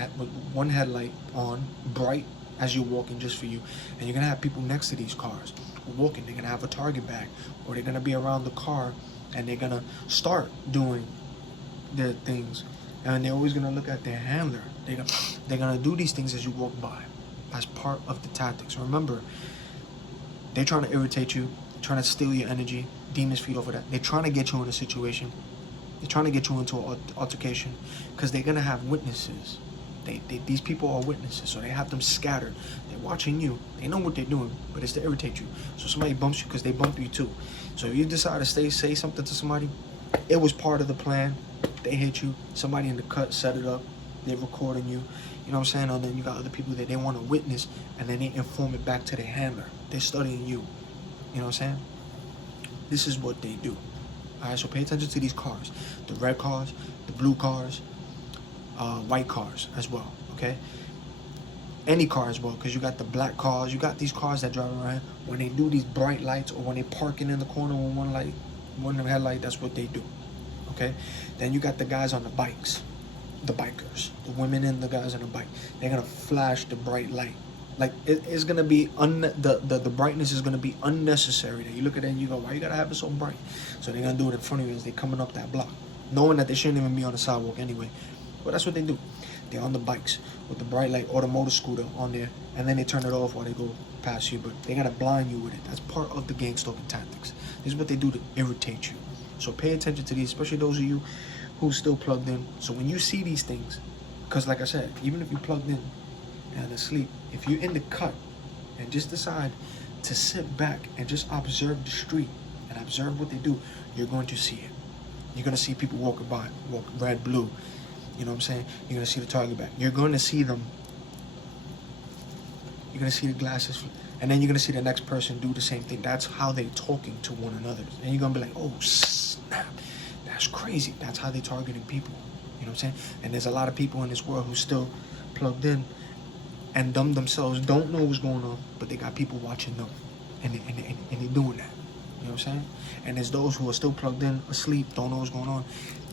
one headlight on, bright as you're walking, just for you, and you're gonna have people next to these cars walking. They're gonna have a Target bag, or they're gonna be around the car and they're gonna start doing their things, and they're always gonna look at their handler. They're gonna do these things as you walk by. That's part of the tactics. Remember, they're trying to irritate you, trying to steal your energy. Demons feed over that. They're trying to get you in a situation. They're trying to get you into an altercation because they're gonna have witnesses. These people are witnesses, so they have them scattered. They're watching you. They know what they're doing, but it's to irritate you. So somebody bumps you because they bump you too. So if you decide to say something to somebody, it was part of the plan. They hit you. Somebody in the cut set it up. They're recording you. You know what I'm saying? And then you got other people that they want to witness, and then they inform it back to their handler. They're studying you. You know what I'm saying? This is what they do. All right, so pay attention to these cars. The red cars, the blue cars, white cars as well, okay? Any car as well, because you got the black cars, you got these cars that drive around. When they do these bright lights, or when they parking in the corner with one headlight, that's what they do, okay? Then you got the guys on the bikes, the bikers, the women and the guys on the bike. They're gonna flash the bright light. Like it's gonna be the brightness is gonna be unnecessary. That you look at it and you go, why you gotta have it so bright? So they're gonna do it in front of you as they're coming up that block, knowing that they shouldn't even be on the sidewalk anyway. But that's what they do. They're on the bikes with the bright light or the motor scooter on there, and then they turn it off while they go past you. But they gotta blind you with it. That's part of the gang stalking tactics. This is what they do to irritate you. So pay attention to these, especially those of you who's still plugged in. So when you see these things, because like I said, even if you plugged in and asleep, if you're in the cut and just decide to sit back and just observe the street and observe what they do, you're going to see it. You're going to see people walking by, walk red, blue. You know what I'm saying? You're going to see the target back. You're going to see them. You're going to see the glasses. And then you're going to see the next person do the same thing. That's how they're talking to one another. And you're going to be like, oh, snap. That's crazy. That's how they're targeting people. You know what I'm saying? And there's a lot of people in this world who still plugged in and them themselves don't know what's going on, but they got people watching them. And they're doing that. You know what I'm saying? And there's those who are still plugged in, asleep, don't know what's going on.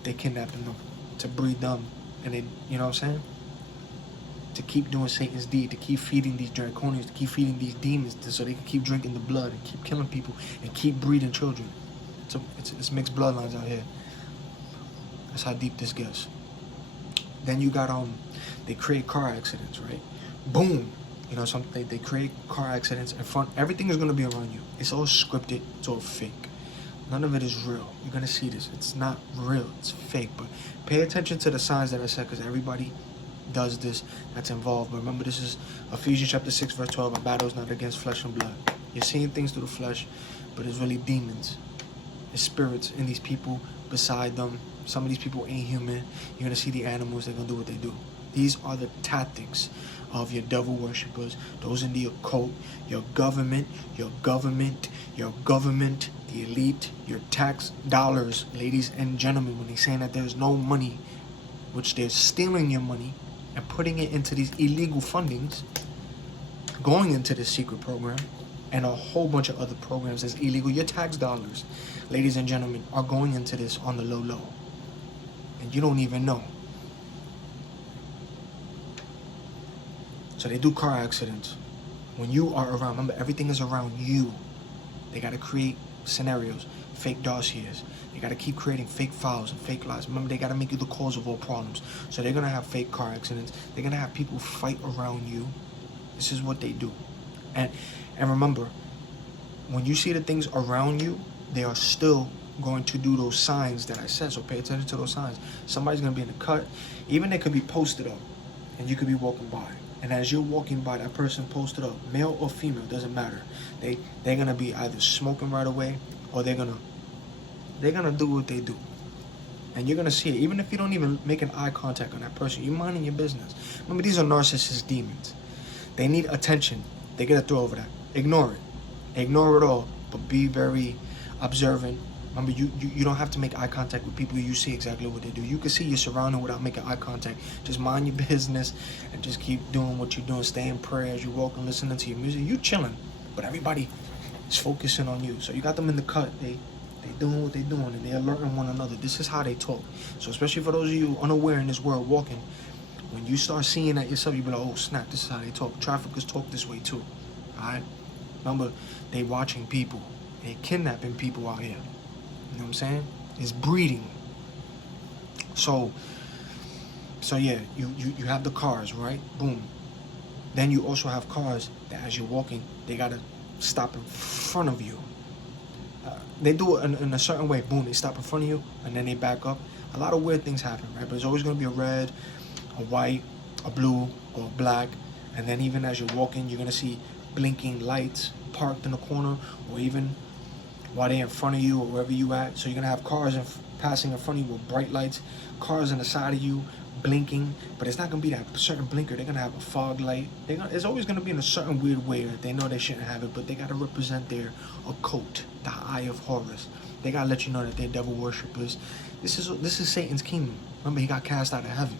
They kidnapping them to breed them. And then, you know what I'm saying? To keep doing Satan's deed, to keep feeding these draconians, to keep feeding these demons, so they can keep drinking the blood and keep killing people and keep breeding children. It's mixed bloodlines out here. That's how deep this gets. Then you got they create car accidents, right? Boom. You know something? They create car accidents in front. Everything is gonna be around you. It's all scripted. It's all fake. None of it is real. You're gonna see this. It's not real. It's fake. But pay attention to the signs that I said, because everybody does this that's involved. But remember, this is Ephesians chapter 6 verse 12. Our battle is not against flesh and blood. You're seeing things through the flesh, but it's really demons. It's spirits in these people beside them. Some of these people ain't human. You're gonna see the animals. They're gonna do what they do. These are the tactics of your devil worshippers, those in the occult, your government, the elite, your tax dollars, ladies and gentlemen. When they're saying that there's no money, which they're stealing your money and putting it into these illegal fundings, going into this secret program and a whole bunch of other programs that's illegal. Your tax dollars, ladies and gentlemen, are going into this on the low. And you don't even know. So they do car accidents. When you are around, remember, everything is around you. They got to create scenarios, fake dossiers. They got to keep creating fake files and fake lies. Remember, they got to make you the cause of all problems. So they're going to have fake car accidents. They're going to have people fight around you. This is what they do. And remember, when you see the things around you, they are still going to do those signs that I said. So pay attention to those signs. Somebody's going to be in the cut. Even they could be posted up and you could be walking by. And as you're walking by, that person posted up, male or female, doesn't matter. They're gonna be either smoking right away, or they're gonna do what they do. And you're gonna see it, even if you don't even make an eye contact on that person. You're minding your business. Remember, these are narcissist demons. They need attention. They get a throw over that. Ignore it all, but be very observant. Remember, you don't have to make eye contact with people. You see exactly what they do. You can see your surrounding without making eye contact. Just mind your business and just keep doing what you're doing. Stay in prayer as you walk and listening to your music. You chilling, but everybody is focusing on you. So you got them in the cut. They doing what they doing, and they alerting one another. This is how they talk. So especially for those of you unaware in this world walking, when you start seeing that yourself, you be like, oh snap, this is how they talk. Traffickers talk this way too. All right. Remember, they watching people. They kidnapping people out here. You know what I'm saying? It's breeding. So yeah, you have the cars, right? Boom. Then you also have cars that as you're walking, they gotta stop in front of you. They do it in a certain way. Boom, they stop in front of you and then they back up. A lot of weird things happen, right? But there's always gonna be a red, a white, a blue, or a black. And then even as you're walking, you're gonna see blinking lights parked in the corner, or even while they're in front of you or wherever you at. So you're gonna have cars passing in front of you with bright lights, cars on the side of you blinking, but it's not gonna be that certain blinker. They're gonna have a fog light. It's always gonna be in a certain weird way that they know they shouldn't have it, but they gotta represent their occult, the eye of Horus. They gotta let you know that they're devil worshippers. This is Satan's kingdom. Remember, he got cast out of heaven,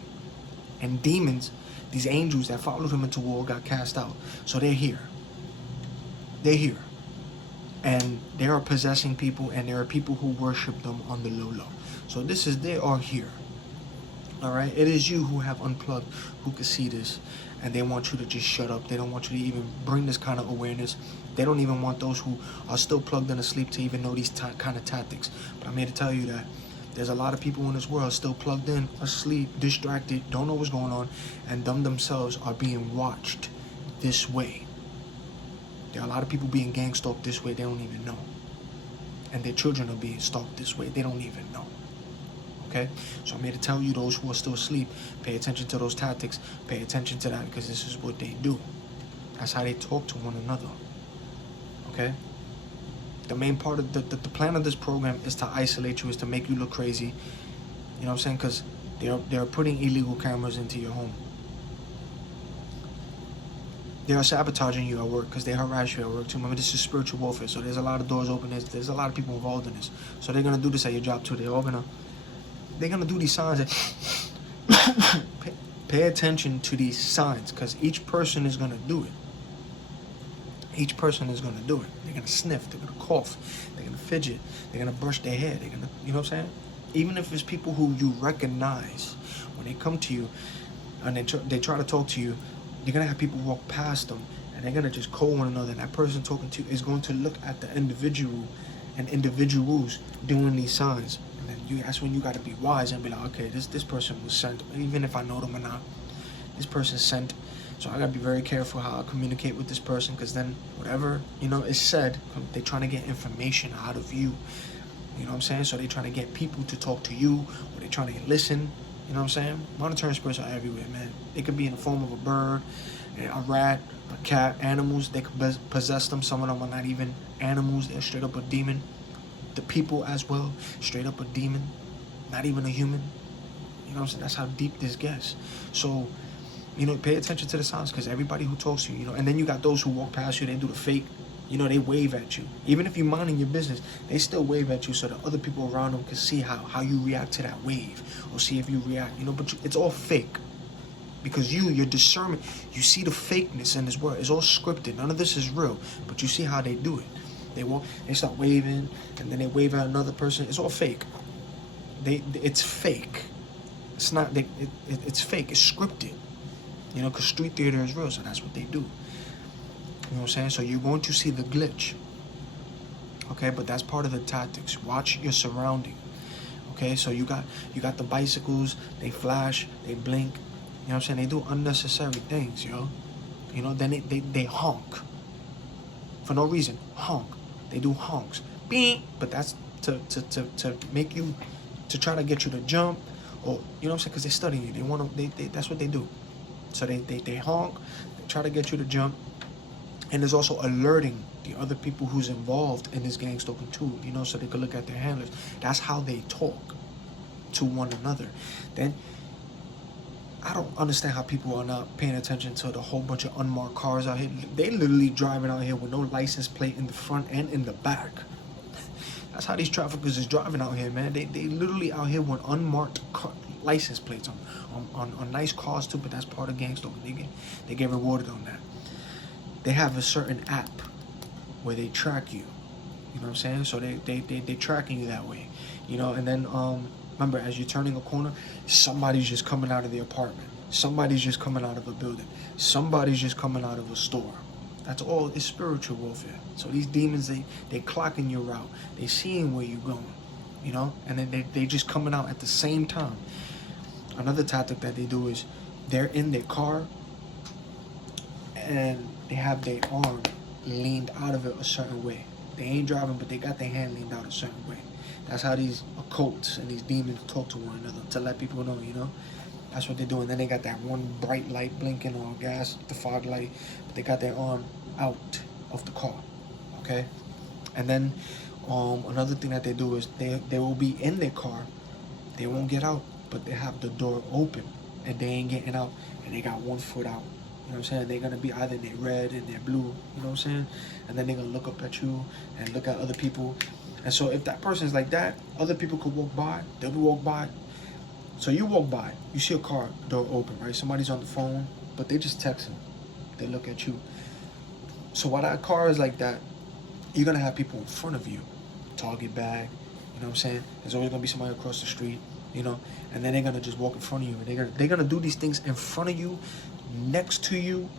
and demons, these angels that followed him into war, got cast out. So they're here. And they are possessing people, and there are people who worship them on the low. So they are here. All right, it is you who have unplugged, who can see this, and they want you to just shut up. They don't want you to even bring this kind of awareness. They don't even want those who are still plugged in asleep to even know these kind of tactics. But I'm here to tell you that there's a lot of people in this world still plugged in, asleep, distracted, don't know what's going on, and them themselves are being watched this way. There are a lot of people being gang stalked this way, they don't even know. and their children are being stalked this way. They don't even know. Okay? So I'm here to tell you, those who are still asleep, pay attention to those tactics. Pay attention to that, because this is what they do. That's how they talk to one another. Okay? The main part of the plan of this program is to isolate you, is to make you look crazy. You know what I'm saying? Because they're putting illegal cameras into your home. They are sabotaging you at work because they harass you at work too. Remember, this is spiritual warfare, so there's a lot of doors open. There's a lot of people involved in this. So they're gonna do this at your job too. They're gonna do these signs. Pay attention to these signs, because each person is gonna do it. Each person is gonna do it. They're gonna sniff. They're gonna cough. They're gonna fidget. They're gonna brush their hair. They're gonna, you know what I'm saying? Even if it's people who you recognize, when they come to you and they try to talk to you, you're gonna have people walk past them and they're gonna just call one another. And that person talking to you is going to look at the individual and individuals doing these signs. And then that's when you gotta be wise and be like, okay, this person was sent, even if I know them or not. This person's sent. So I gotta be very careful how I communicate with this person, because then whatever, you know, is said, they're trying to get information out of you. You know what I'm saying? So they're trying to get people to talk to you, or they're trying to listen. You know what I'm saying? Monitoring spirits are everywhere, man. They could be in the form of a bird, a rat, a cat, animals. They could possess them. Some of them are not even animals. They're straight up a demon. The people as well, straight up a demon. Not even a human. You know what I'm saying? That's how deep this gets. So, you know, pay attention to the signs, because everybody who talks to you, you know, and then you got those who walk past you, they do the fake. You know, they wave at you. Even if you're minding your business, they still wave at you so that other people around them can see how you react to that wave, or see if you react, you know, but it's all fake. Because your discernment, you see the fakeness in this world. It's all scripted. None of this is real, but you see how they do it. They start waving, and then they wave at another person. It's all fake. It's fake. It's not, it's fake. It's scripted. You know, because street theater is real, so that's what they do. You know what I'm saying? So you're going to see the glitch. Okay, but that's part of the tactics. Watch your surrounding. Okay, so you got the bicycles, they flash, they blink. You know what I'm saying? They do unnecessary things, yo. You know, then they honk. For no reason. Honk. They do honks. Beep. But that's to make you, to try to get you to jump, or, you know what I'm saying? Because they're studying you. That's what they do. So they honk, they try to get you to jump. And there's also alerting the other people who's involved in this gang stalking too, you know, so they could look at their handlers. That's how they talk to one another. Then, I don't understand how people are not paying attention to the whole bunch of unmarked cars out here. They literally driving out here with no license plate in the front and in the back. That's how these traffickers is driving out here, man. They literally out here with unmarked license plates on nice cars too, but that's part of gang stalking. They get rewarded on that. They have a certain app where they track you. You know what I'm saying? So they tracking you that way. You know, and then remember, as you're turning a corner, somebody's just coming out of the apartment. Somebody's just coming out of a building. Somebody's just coming out of a store. That's all. It's spiritual warfare. So these demons, they clocking your route. They seeing where you're going. You know, and then they just coming out at the same time. Another tactic that they do is they're in their car and they have their arm leaned out of it a certain way. They ain't driving, but they got their hand leaned out a certain way. That's how these occults and these demons talk to one another, to let people know, you know. That's what they're doing. Then they got that one bright light blinking on gas, the fog light, but they got their arm out of the car, okay? And then another thing that they do is they will be in their car. They won't get out, but they have the door open, and they ain't getting out, and they got one foot out. You know what I'm saying? They're going to be either in their red and their blue, you know what I'm saying? And then they're going to look up at you and look at other people. And so if that person's like that, other people could walk by. They'll be walk by. So you walk by. You see a car door open, right? Somebody's on the phone, but they just texting. They look at you. So while that car is like that, you're going to have people in front of you. Target bag, you know what I'm saying? There's always going to be somebody across the street, you know? And then they're going to just walk in front of you. And they're going to do these things in front of you, next to you,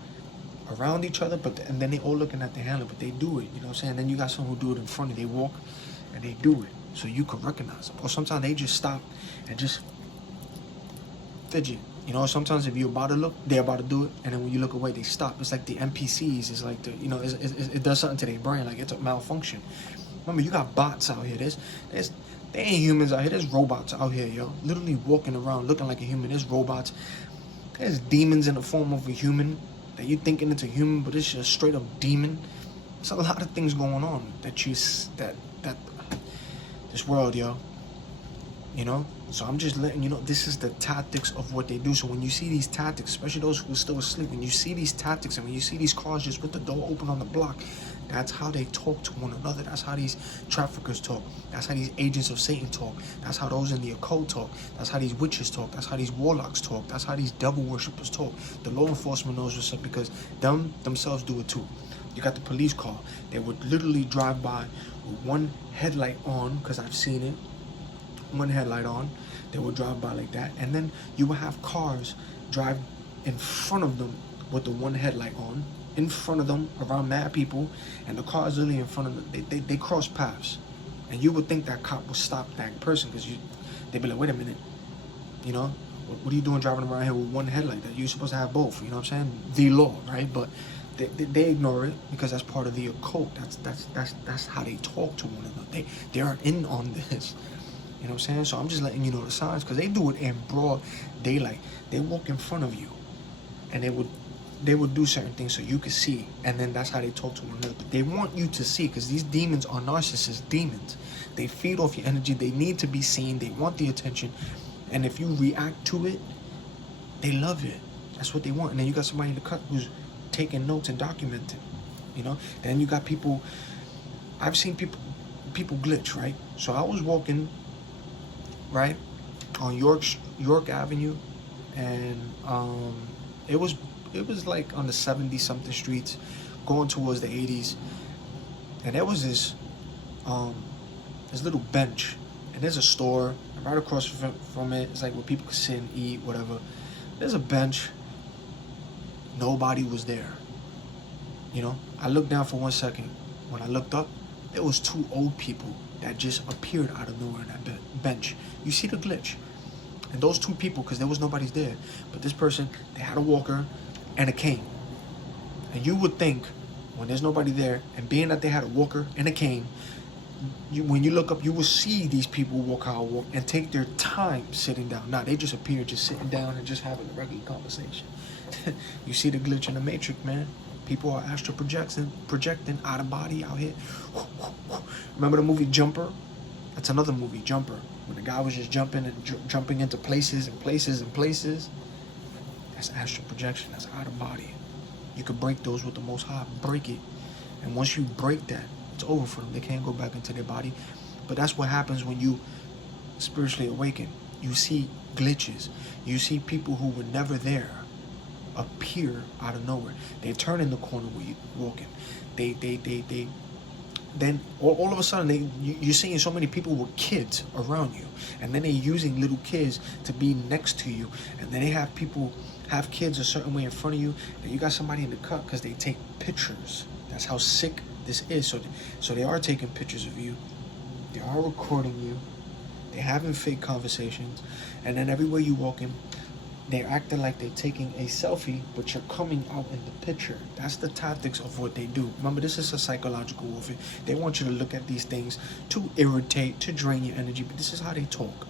around each other, and then they all looking at their handler, but they do it, you know what I'm saying? Then you got someone who do it in front of you. They walk and they do it, so you can recognize them. Or sometimes they just stop and just fidget. You know, sometimes if you're about to look, they're about to do it, and then when you look away, they stop. It's like the NPCs. It's like it does something to their brain, like it's a malfunction. Remember, you got bots out here. They ain't humans out here. There's robots out here, yo. Literally walking around looking like a human. There's robots. There's demons in the form of a human that you thinking it's a human, but it's just straight up demon. There's a lot of things going on that this world, yo. You know? So I'm just letting you know, this is the tactics of what they do. So when you see these tactics, especially those who are still asleep, when you see these tactics and when you see these cars just with the door open on the block, that's how they talk to one another. That's how these traffickers talk. That's how these agents of Satan talk. That's how those in the occult talk. That's how these witches talk. That's how these warlocks talk. That's how these devil worshippers talk. The law enforcement knows what's up because themselves do it too. You got the police car. They would literally drive by with one headlight on, because I've seen it. One headlight on. They would drive by like that. And then you would have cars drive in front of them with the one headlight on. In front of them, around mad people, and the car is literally in front of them. They cross paths, and you would think that cop would stop that person because they'd be like, wait a minute, you know, what are you doing driving around here with one headlight? That you're supposed to have both, you know what I'm saying? The law, right? But they ignore it because that's part of the occult. That's how they talk to one another. They are in on this. You know what I'm saying? So I'm just letting you know the signs because they do it in broad daylight. They walk in front of you, and they would do certain things so you could see, and then that's how they talk to one another. But they want you to see because these demons are narcissist demons. They feed off your energy. They need to be seen. They want the attention, and if you react to it, they love it. That's what they want. And then you got somebody in the cut who's taking notes and documenting. You know. Then you got people. I've seen people glitch, right? So I was walking, right, on York Avenue, and it was like on the 70-something streets going towards the 80s, and there was this little bench, and there's a store, and right across from it, it's like where people could sit and eat, whatever. There's a bench. Nobody was there. You know, I looked down for 1 second. When I looked up, there was 2 old people that just appeared out of nowhere on that bench. You see the glitch. And those 2 people, because there was nobody's there, but this person, they had a walker and a cane. And you would think, when there's nobody there, and being that they had a walker and a cane, when you look up, you will see these people walk how I walk and take their time sitting down. Nah, they just appear just sitting down and just having a regular conversation. You see the glitch in the Matrix, man. People are astral projecting out of body out here. Remember the movie Jumper? That's another movie, Jumper, when the guy was just jumping into places and places and places. That's astral projection. That's out of body. You could break those with the Most High. Break it. And once you break that, it's over for them. They can't go back into their body. But that's what happens when you spiritually awaken. You see glitches. You see people who were never there appear out of nowhere. They turn in the corner where you're walking. Then all of a sudden you're seeing so many people with kids around you, and then they're using little kids to be next to you, and then they have kids a certain way in front of you, and you got somebody in the cut because they take pictures. That's how sick this is. So they are taking pictures of you. They are recording you. They're having fake conversations, and then everywhere you walk in, they're acting like they're taking a selfie, but you're coming out in the picture. That's the tactics of what they do. Remember, this is a psychological warfare. They want you to look at these things to irritate, to drain your energy, but this is how they talk,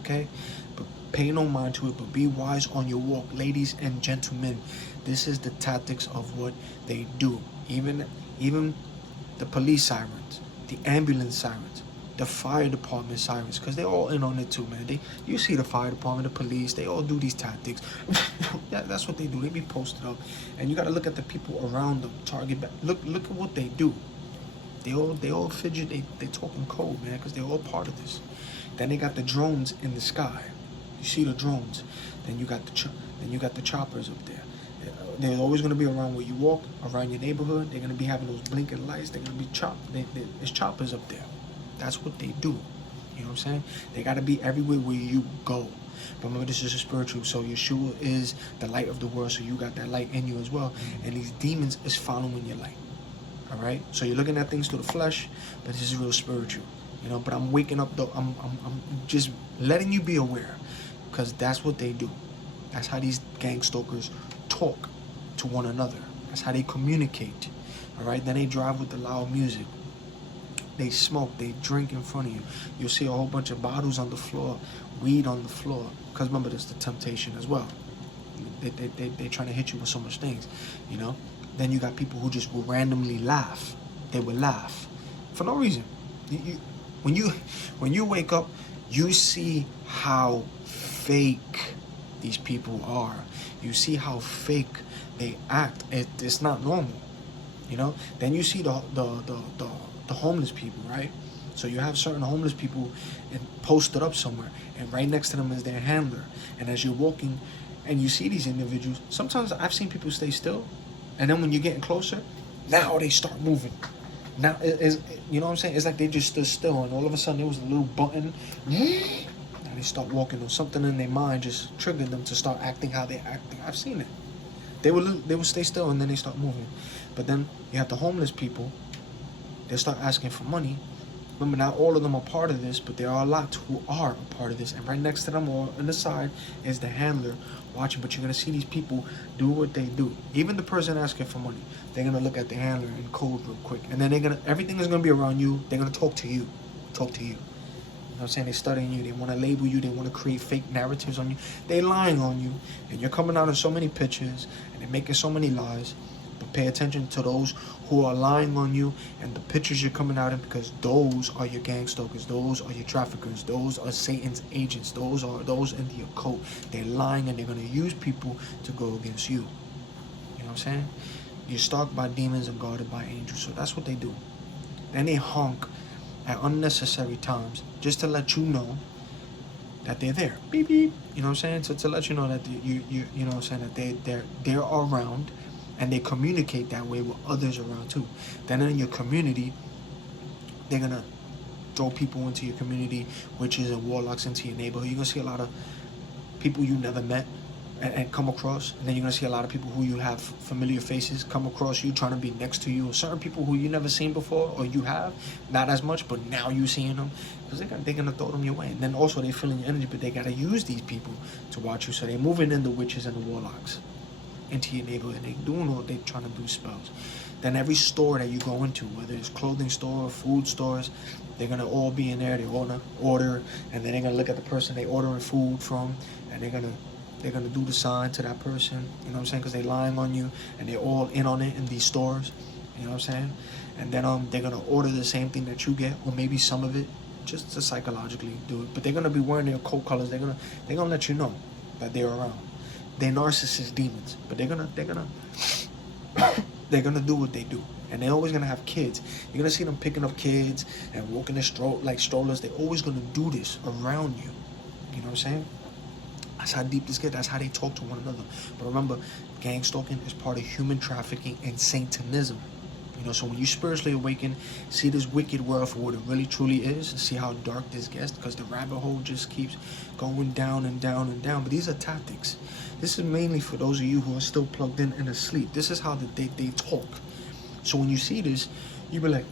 okay? But pay no mind to it, but be wise on your walk. Ladies and gentlemen, this is the tactics of what they do. Even the police sirens, the ambulance sirens, the fire department sirens, because they're all in on it too, man. You see the fire department, the police, they all do these tactics. Yeah, that's what they do. They be posted up, and you got to look at the people around them. Target back. Look at what they do. They all fidget. They talk in code, man, because they're all part of this. Then they got the drones in the sky. You see the drones. Then you got the choppers up there. They're always going to be around where you walk, around your neighborhood. They're going to be having those blinking lights. They're going to be there's choppers up there. That's what they do. You know what I'm saying? They got to be everywhere where you go. But remember, this is a spiritual. So Yeshua is the light of the world. So you got that light in you as well. And these demons is following your light. All right? So you're looking at things through the flesh, but this is real spiritual. You know, but I'm waking up, though. I'm just letting you be aware, because that's what they do. That's how these gang stalkers talk to one another. That's how they communicate. All right? Then they drive with the loud music. they smoke, they drink in front of you. You'll see a whole bunch of bottles on the floor, weed on the floor. Because remember, there's the temptation as well. They're trying to hit you with so much things, you know. Then you got people who just will randomly laugh. They will laugh for no reason. When you wake up, you see how fake these people are. You see how fake they act. It's not normal, you know. Then you see the homeless people, right? So you have certain homeless people posted up somewhere, and right next to them is their handler. And as you're walking, and you see these individuals, sometimes I've seen people stay still, and then when you're getting closer, now they start moving. Now, you know what I'm saying? It's like they just stood still, and all of a sudden there was a little button, and they start walking, or something in their mind just triggered them to start acting how they're acting. I've seen it. They will stay still, and then they start moving. But then you have the homeless people. They start asking for money. Remember, not all of them are part of this, but there are a lot who are a part of this. And right next to them, or on the side, is the handler watching. But you're gonna see these people do what they do. Even the person asking for money, they're gonna look at the handler and code real quick, and then everything is gonna be around you. They're gonna talk to you. You know what I'm saying? They're studying you. They want to label you. They want to create fake narratives on you. They're lying on you, and you're coming out in so many pictures, and they're making so many lies. But pay attention to those who are lying on you and the pictures you're coming out in, because those are your gang stalkers. Those are your traffickers. Those are Satan's agents. Those are those in the occult. They're lying, and they're going to use people to go against you. You know what I'm saying? You're stalked by demons and guarded by angels. So that's what they do. Then they honk at unnecessary times just to let you know that they're there. Beep beep. You know what I'm saying? So to let you know that you know what I'm saying, that they're around. And they communicate that way with others around too. Then in your community, they're gonna throw people into your community, witches and warlocks into your neighborhood. You're gonna see a lot of people you never met and come across. And then you're gonna see a lot of people who you have familiar faces come across you, trying to be next to you. Or certain people who you never seen before, or you have, not as much, but now you seeing them. Because they're gonna throw them your way. And then also they feeling your energy, but they gotta use these people to watch you. So they're moving in the witches and the warlocks into your neighborhood, and they're trying to do spells. Then every store that you go into, whether it's clothing store or food stores, they're gonna all be in there. They order, and then they're gonna look at the person they ordering food from, and they're gonna do the sign to that person. You know what I'm saying? Because they're lying on you, and they're all in on it in these stores. You know what I'm saying? And then they're gonna order the same thing that you get, or maybe some of it, just to psychologically do it. But they're gonna be wearing their coat colors. They're gonna let you know that they're around. They're narcissist demons, but they're gonna do what they do, and they're always gonna have kids. You're gonna see them picking up kids and walking in strollers. They're always gonna do this around you. You know what I'm saying? That's how deep this gets. That's how they talk to one another. But remember, gang stalking is part of human trafficking and Satanism. You know, so when you spiritually awaken, see this wicked world for what it really truly is, see how dark this gets, because the rabbit hole just keeps going down and down and down. But these are tactics. This is mainly for those of you who are still plugged in and asleep. This is how they talk. So when you see this, you be like,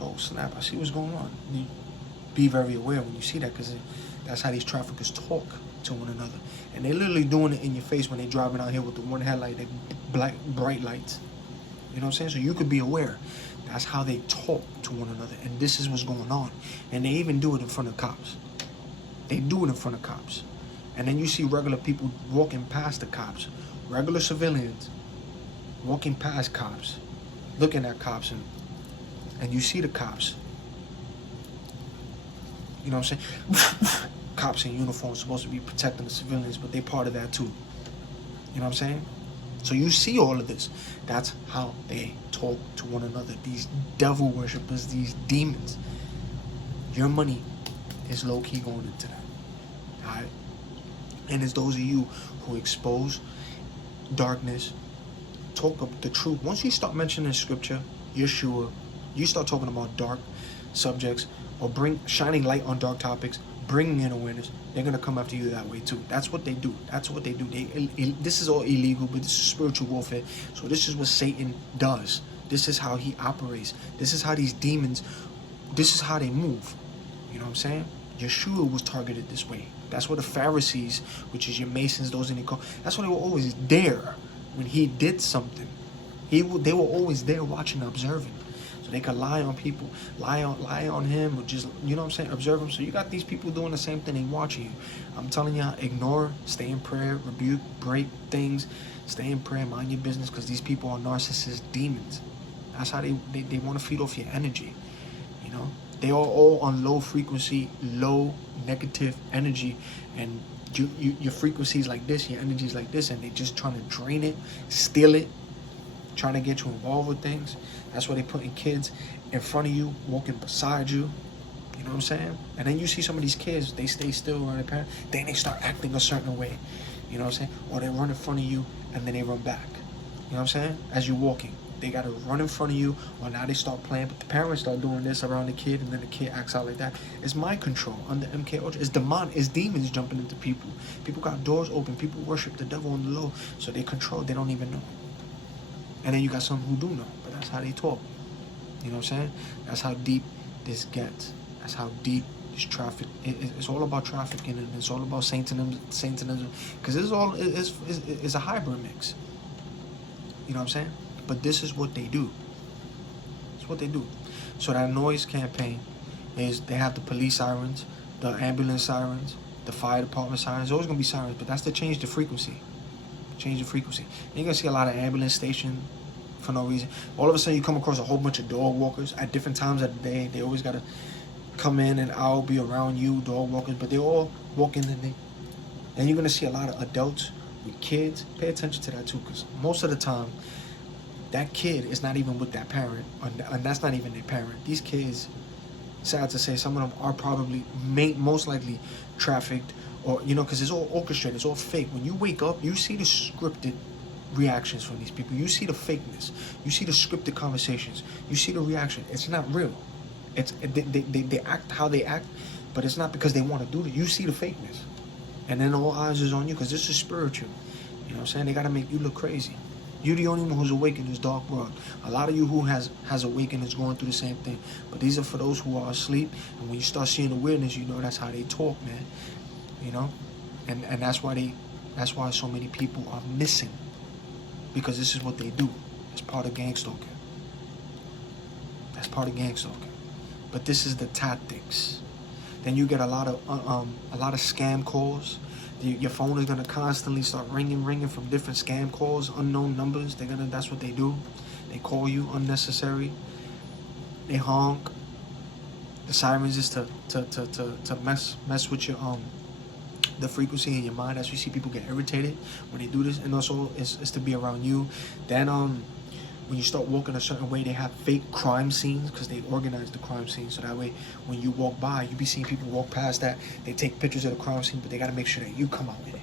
oh snap, I see what's going on. You be very aware when you see that, because that's how these traffickers talk to one another. And they're literally doing it in your face when they're driving out here with the one headlight, that bright lights. You know what I'm saying? So you could be aware. That's how they talk to one another. And this is what's going on. And they even do it in front of cops. They do it in front of cops. And then you see regular people walking past the cops. Regular civilians walking past cops. Looking at cops. And you see the cops. You know what I'm saying? Cops in uniform supposed to be protecting the civilians, but they're part of that too. You know what I'm saying? So you see all of this. That's how they talk to one another. These devil worshippers, these demons. Your money is low-key going into that. Alright? And it's those of you who expose darkness, talk up the truth. Once you start mentioning scripture, Yeshua, you start talking about dark subjects, or shining light on dark topics, bringing in awareness, they're going to come after you that way too. That's what they do. That's what they do. This is all illegal, but this is spiritual warfare. So this is what Satan does. This is how he operates. This is how these demons, this is how they move. You know what I'm saying? Yeshua was targeted this way. That's what the Pharisees, which is your Masons, those in the cult, that's why they were always there when he did something. They were always there watching, observing. So they could lie on people, lie on him, or just, you know what I'm saying, observe him. So you got these people doing the same thing, they watching you. I'm telling y'all, ignore, stay in prayer, rebuke, break things, stay in prayer, mind your business, because these people are narcissist demons. That's how they want to feed off your energy. You know, they are all on low frequency, low negative energy, and your frequency is like this, your energy is like this, and they just trying to drain it, steal it, trying to get you involved with things. That's why they putting kids in front of you, walking beside you. You know what I'm saying? And then you see some of these kids, they stay still around their parents, then they start acting a certain way. You know what I'm saying? Or they run in front of you and then they run back. You know what I'm saying? As you're walking, they gotta run in front of you, or now they start playing, but the parents start doing this around the kid, and then the kid acts out like that. It's mind control under MK Ultra. It's demonic. It's demons jumping into people. People got doors open. People worship the devil on the low, so they control. They don't even know. And then you got some who do know, but that's how they talk. You know what I'm saying? That's how deep this gets. That's how deep this traffic. It's all about trafficking, and it's all about Satanism. Because it's a hybrid mix. You know what I'm saying? But this is what they do. It's what they do. So that noise campaign is, they have the police sirens, the ambulance sirens, the fire department sirens. There's always going to be sirens, but that's to change the frequency. Change the frequency. And you're going to see a lot of ambulance stations for no reason. All of a sudden you come across a whole bunch of dog walkers at different times of the day. They always got to come in and out, be around you, dog walkers, but they all walk in and you're going to see a lot of adults with kids. Pay attention to that too, because most of the time, that kid is not even with that parent, and that's not even their parent. These kids, sad to say, some of them are probably, most likely trafficked, or, you know, because it's all orchestrated, it's all fake. When you wake up, you see the scripted reactions from these people. You see the fakeness. You see the scripted conversations. You see the reaction. It's not real. They act how they act, but it's not because they want to do it. You see the fakeness. And then all eyes is on you, because this is spiritual. You know what I'm saying? They got to make you look crazy. You're the only one who's awake in this dark world. A lot of you who has awakened is going through the same thing. But these are for those who are asleep. And when you start seeing the weirdness, you know that's how they talk, man. You know? And that's why so many people are missing. Because this is what they do. It's part of gang stalking. That's part of gang stalking. But this is the tactics. Then you get a lot of scam calls. Your phone is gonna constantly start ringing from different scam calls, unknown numbers. That's what they do. They call you unnecessary. They honk. The sirens is to mess with your the frequency in your mind. That's why you see people get irritated when they do this, and also it's to be around you. Then when you start walking a certain way, they have fake crime scenes, because they organize the crime scene. So that way, when you walk by, you be seeing people walk past that. They take pictures of the crime scene, but they got to make sure that you come out with it.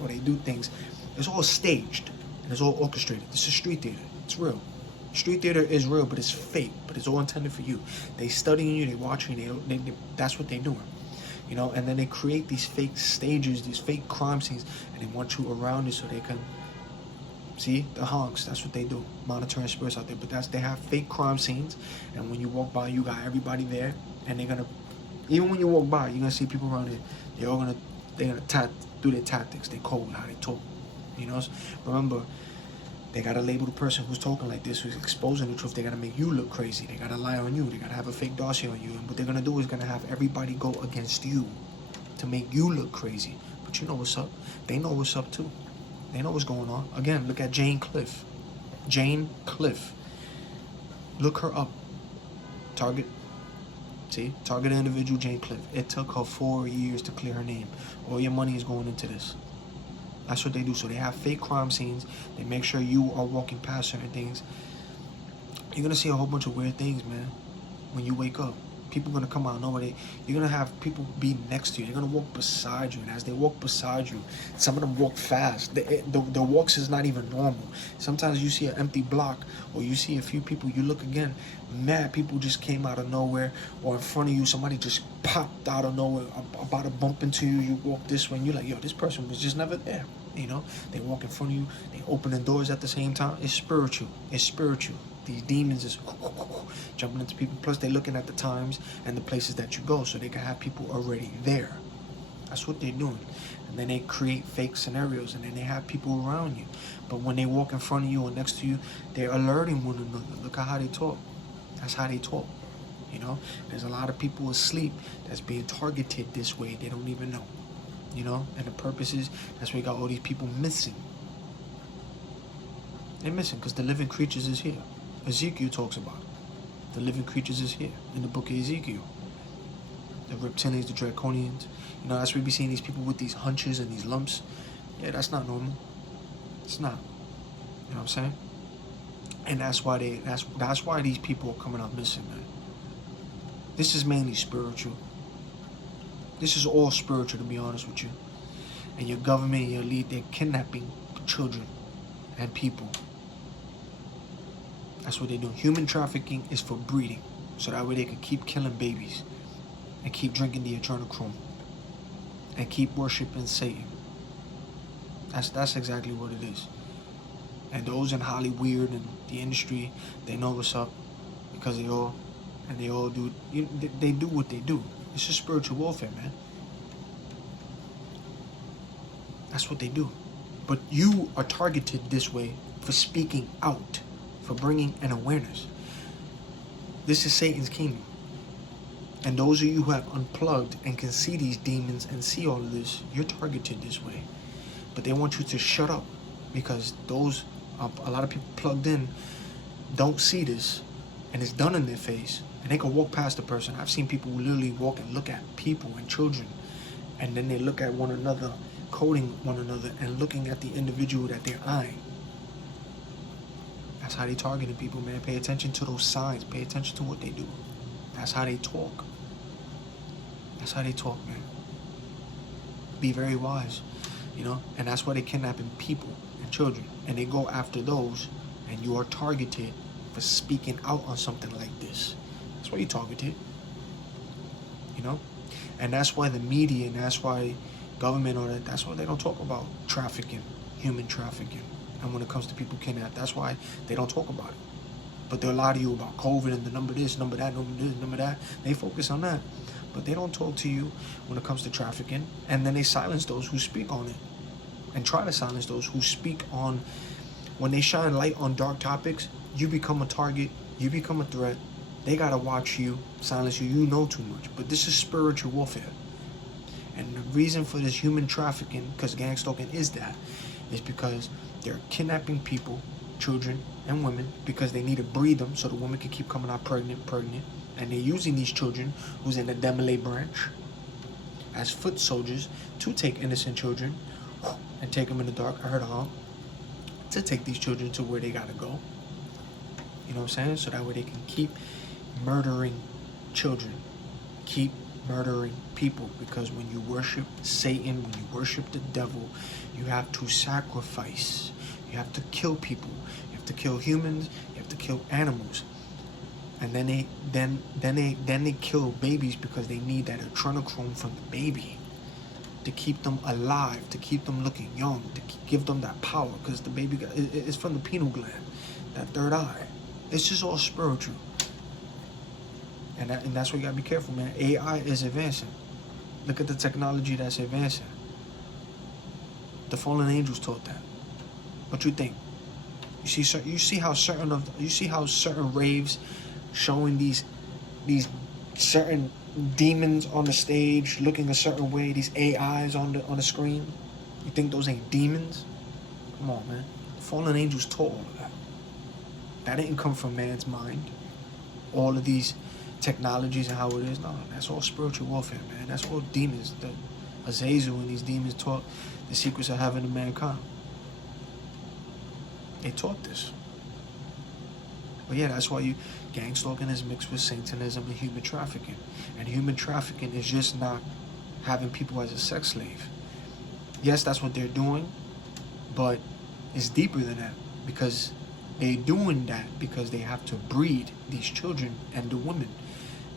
Or they do things. It's all staged, and it's all orchestrated. This is street theater. It's real. Street theater is real, but it's fake. But it's all intended for you. They studying you. They watching you. That's what they're doing. You know, and then they create these fake stages, these fake crime scenes, and they want you around it so they can... See, the honks, that's what they do, monitoring spirits out there. But they have fake crime scenes, and when you walk by, you got everybody there, and they're gonna, even when you walk by, you're gonna see people around there. They're gonna do their tactics, they code, how they talk. You know, remember, they gotta label the person who's talking like this, who's exposing the truth. They gotta make you look crazy. They gotta lie on you. They gotta have a fake dossier on you. And what they're gonna do is gonna have everybody go against you to make you look crazy. But you know what's up. They know what's up too. They know what's going on. Again, look at Jane Cliff. Jane Cliff. Look her up. Target individual, Jane Cliff. It took her 4 years to clear her name. All your money is going into this. That's what they do. So they have fake crime scenes. They make sure you are walking past certain things. You're going to see a whole bunch of weird things, man, when you wake up. People are going to come out of nowhere. You're going to have people be next to you. They're going to walk beside you. And as they walk beside you, some of them walk fast. The walks is not even normal. Sometimes you see an empty block, or you see a few people. You look again, mad people just came out of nowhere. Or in front of you, somebody just popped out of nowhere, about to bump into you. You walk this way, and you're like, yo, this person was just never there. You know, they walk in front of you. They open the doors at the same time. It's spiritual. It's spiritual. These demons is jumping into people. Plus, they're looking at the times and the places that you go, so they can have people already there. That's what they're doing. And then they create fake scenarios, and then they have people around you. But when they walk in front of you or next to you, they're alerting one another. Look at how they talk. That's how they talk. You know, there's a lot of people asleep that's being targeted this way. They don't even know. You know, and the purpose is, that's why you got all these people missing. They're missing because the living creatures is here. Ezekiel talks about it. The living creatures is here in the book of Ezekiel. The reptilians, the draconians. You know, that's why we be seeing these people with these hunches and these lumps. Yeah, that's not normal. It's not. You know what I'm saying? And that's why that's why these people are coming out missing, man. This is mainly spiritual. This is all spiritual, to be honest with you. And your government, your elite, they're kidnapping children and people. That's what they're doing. Human trafficking is for breeding, so that way they can keep killing babies and keep drinking the adrenochrome and keep worshiping Satan. That's exactly what it is. And those in Hollywood and the industry, they know what's up, because they all do. They do what they do. It's just spiritual warfare, man. That's what they do. But you are targeted this way for speaking out, for bringing an awareness. This is Satan's kingdom. And those of you who have unplugged and can see these demons and see all of this, you're targeted this way. But they want you to shut up, because those, a lot of people plugged in don't see this, and it's done in their face, and they can walk past the person. I've seen people literally walk and look at people and children, and then they look at one another, coding one another, and looking at the individual that they're eyeing. That's how they targeting people, man. Pay attention to those signs. Pay attention to what they do. That's how they talk. That's how they talk, man. Be very wise, you know. And that's why they're kidnapping people and children, and they go after those, and you are targeted for speaking out on something like this. That's why you're targeted, you know. And that's why the media, and that's why government, or that's why they don't talk about trafficking, human trafficking. And when it comes to people kidnapped, that's why they don't talk about it. But they'll lie to you about COVID and the number this, number that, number this, number that. They focus on that. But they don't talk to you when it comes to trafficking. And then they silence those who speak on it. And try to silence those who speak on, when they shine light on dark topics, you become a target, you become a threat. They gotta watch you, silence you, you know too much. But this is spiritual warfare. And the reason for this human trafficking, because gang stalking is that, is because they're kidnapping people, children and women, because they need to breed them so the woman can keep coming out pregnant. And they're using these children who's in the Demolay branch as foot soldiers to take innocent children and take them in the dark, I heard a honk, to take these children to where they gotta go. You know what I'm saying? So that way they can keep murdering children, keep murdering people. Because when you worship Satan, when you worship the devil, you have to sacrifice. You have to kill people. You have to kill humans. You have to kill animals. And then they kill babies, because they need that adrenochrome from the baby to keep them alive, to keep them looking young, to give them that power. Because the baby it's from the pineal gland, that third eye. It's just all spiritual. And that's why you gotta be careful, man. AI is advancing. Look at the technology that's advancing. The fallen angels taught that. What you think? You see how certain raves showing these certain demons on the stage looking a certain way, these AIs on the screen? You think those ain't demons? Come on, man. The fallen angels taught all of that. That didn't come from man's mind. All of these technologies and how it is. No, that's all spiritual warfare, man. That's all demons. The Azazel and these demons taught the secrets of heaven to mankind. They taught this. But yeah, that's why gang stalking is mixed with Satanism and human trafficking. And human trafficking is just not having people as a sex slave. Yes, that's what they're doing, but it's deeper than that, because they're doing that because they have to breed these children and the women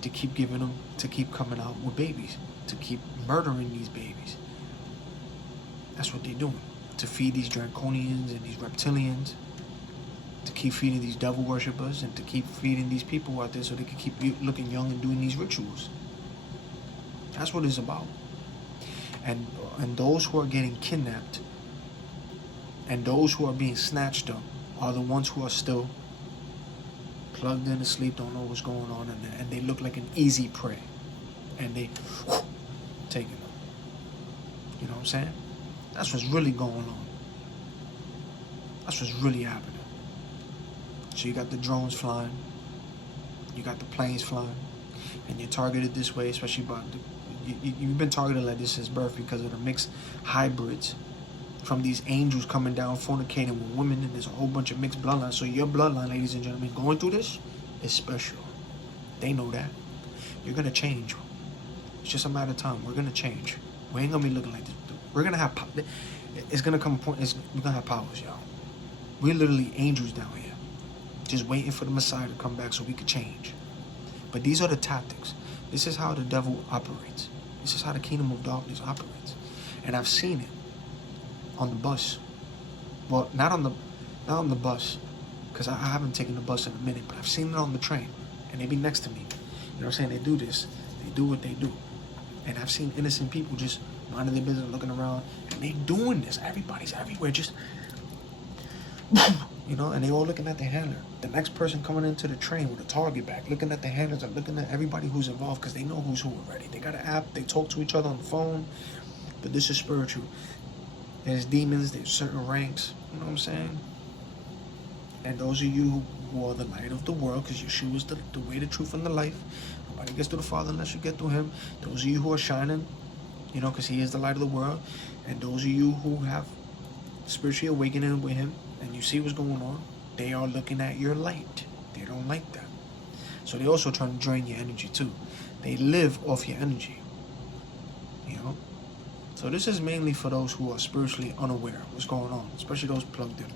to keep giving them, to keep coming out with babies, to keep murdering these babies. That's what they're doing. To feed these draconians and these reptilians, to keep feeding these devil worshippers, and to keep feeding these people out there so they can keep looking young and doing these rituals. That's what it's about. And those who are getting kidnapped and those who are being snatched up are the ones who are still plugged in asleep, don't know what's going on, and they look like an easy prey, and they taking them. You know what I'm saying? That's what's really going on. That's what's really happening. So you got the drones flying, you got the planes flying, and you're targeted this way, especially by you've been targeted like this since birth because of the mixed hybrids from these angels coming down fornicating with women, and there's a whole bunch of mixed bloodlines. So your bloodline, ladies and gentlemen, going through this is special. They know that. You're gonna change. It's just a matter of time. We're gonna change. We ain't gonna be looking like this. We're gonna have. It's gonna come a point. We're gonna have powers, y'all. We're literally angels down here, just waiting for the Messiah to come back so we could change. But these are the tactics. This is how the devil operates. This is how the kingdom of darkness operates. And I've seen it on the bus. Well, not on the bus, because I haven't taken the bus in a minute, but I've seen it on the train, and they be next to me. You know what I'm saying? They do this. They do what they do. And I've seen innocent people just minding their business, looking around, and they doing this. Everybody's everywhere, just, you know, and they all looking at the handler. The next person coming into the train with a target bag, looking at the handlers and looking at everybody who's involved, because they know who's who already. They got an app, they talk to each other on the phone, but this is spiritual. There's demons, there's certain ranks, you know what I'm saying? And those of you who are the light of the world, because Yeshua is the way, the truth, and the life. Nobody gets to the Father unless you get through him. Those of you who are shining, you know, because he is the light of the world. And those of you who have spiritually awakening with him, and you see what's going on, they are looking at your light. They don't like that. So they also trying to drain your energy too. They live off your energy, you know? So this is mainly for those who are spiritually unaware of what's going on, especially those plugged in,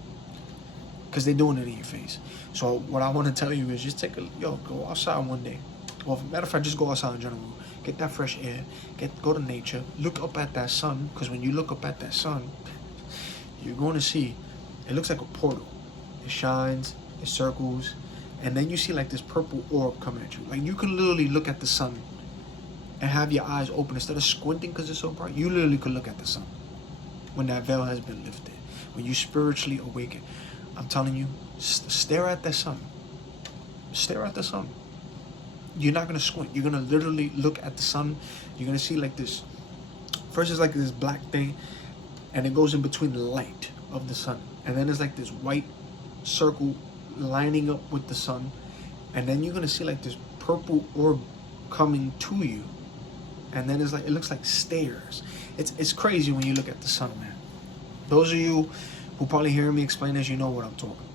because they're doing it in your face. So what I want to tell you is just go outside one day. Well, matter of fact, just go outside in general. Get that fresh air. Go to nature. Look up at that sun, because when you look up at that sun, you're going to see, it looks like a portal. It shines, it circles, and then you see like this purple orb coming at you. Like you can literally look at the sun and have your eyes open instead of squinting because it's so bright. You literally could look at the sun when that veil has been lifted, when you spiritually awaken. I'm telling you, stare at the sun. Stare at the sun. You're not going to squint. You're going to literally look at the sun. You're going to see like this. First it's like this black thing, and it goes in between the light of the sun. And then there's like this white circle lining up with the sun. And then you're going to see like this purple orb coming to you. And then it's like, it looks like stairs. It's crazy when you look at the sun, man. Those of you who probably hear me explain this, you know what I'm talking about.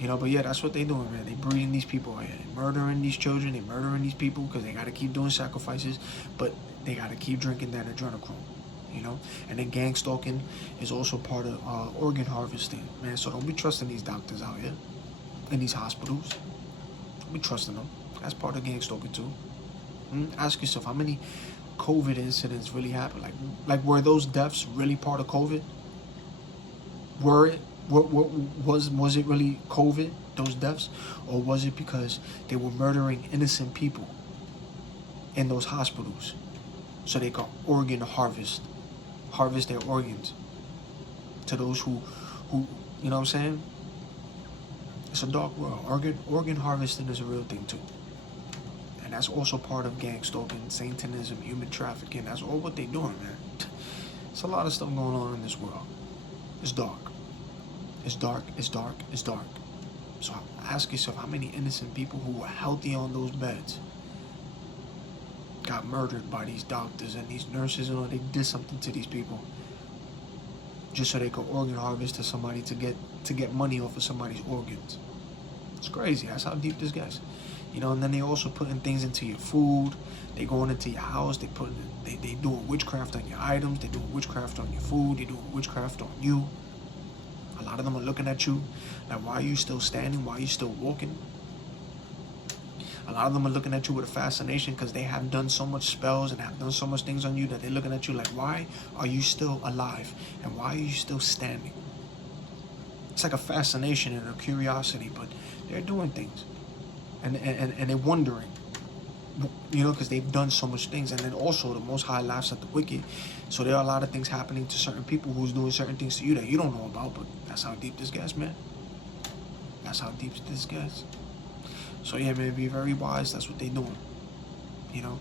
You know, but yeah, that's what they doing, man. They breeding these people out here. They murdering these children. They murdering these people because they got to keep doing sacrifices. But they got to keep drinking that adrenochrome, you know. And then gang stalking is also part of organ harvesting, man. So don't be trusting these doctors out here in these hospitals. Don't be trusting them. That's part of gang stalking too. Ask yourself, how many COVID incidents really happened? Like were those deaths really part of COVID? Were it? Was it really COVID, those deaths? Or was it because they were murdering innocent people in those hospitals so they could organ harvest their organs to those who you know what I'm saying? It's a dark world. Organ harvesting is a real thing too. And that's also part of gang stalking, Satanism, human trafficking. That's all what they doing, man. It's a lot of stuff going on in this world. It's dark. It's dark, it's dark, it's dark. So ask yourself, how many innocent people who were healthy on those beds got murdered by these doctors and these nurses, and they did something to these people just so they could organ harvest to somebody to get money off of somebody's organs. It's crazy. That's how deep this gets. You know, and then they also putting things into your food. They going into your house. They doing witchcraft on your items. They doing witchcraft on your food. They doing witchcraft on you. A lot of them are looking at you like, why are you still standing? Why are you still walking? A lot of them are looking at you with a fascination because they have done so much spells and have done so much things on you that they're looking at you like, why are you still alive? And why are you still standing? It's like a fascination and a curiosity, but they're doing things. And they're wondering, you know, because they've done so much things. And then also the Most High laughs at the wicked. So there are a lot of things happening to certain people who's doing certain things to you that you don't know about. But that's how deep this gets, man. That's how deep this gets. So yeah, man, be very wise. That's what they doing. You know,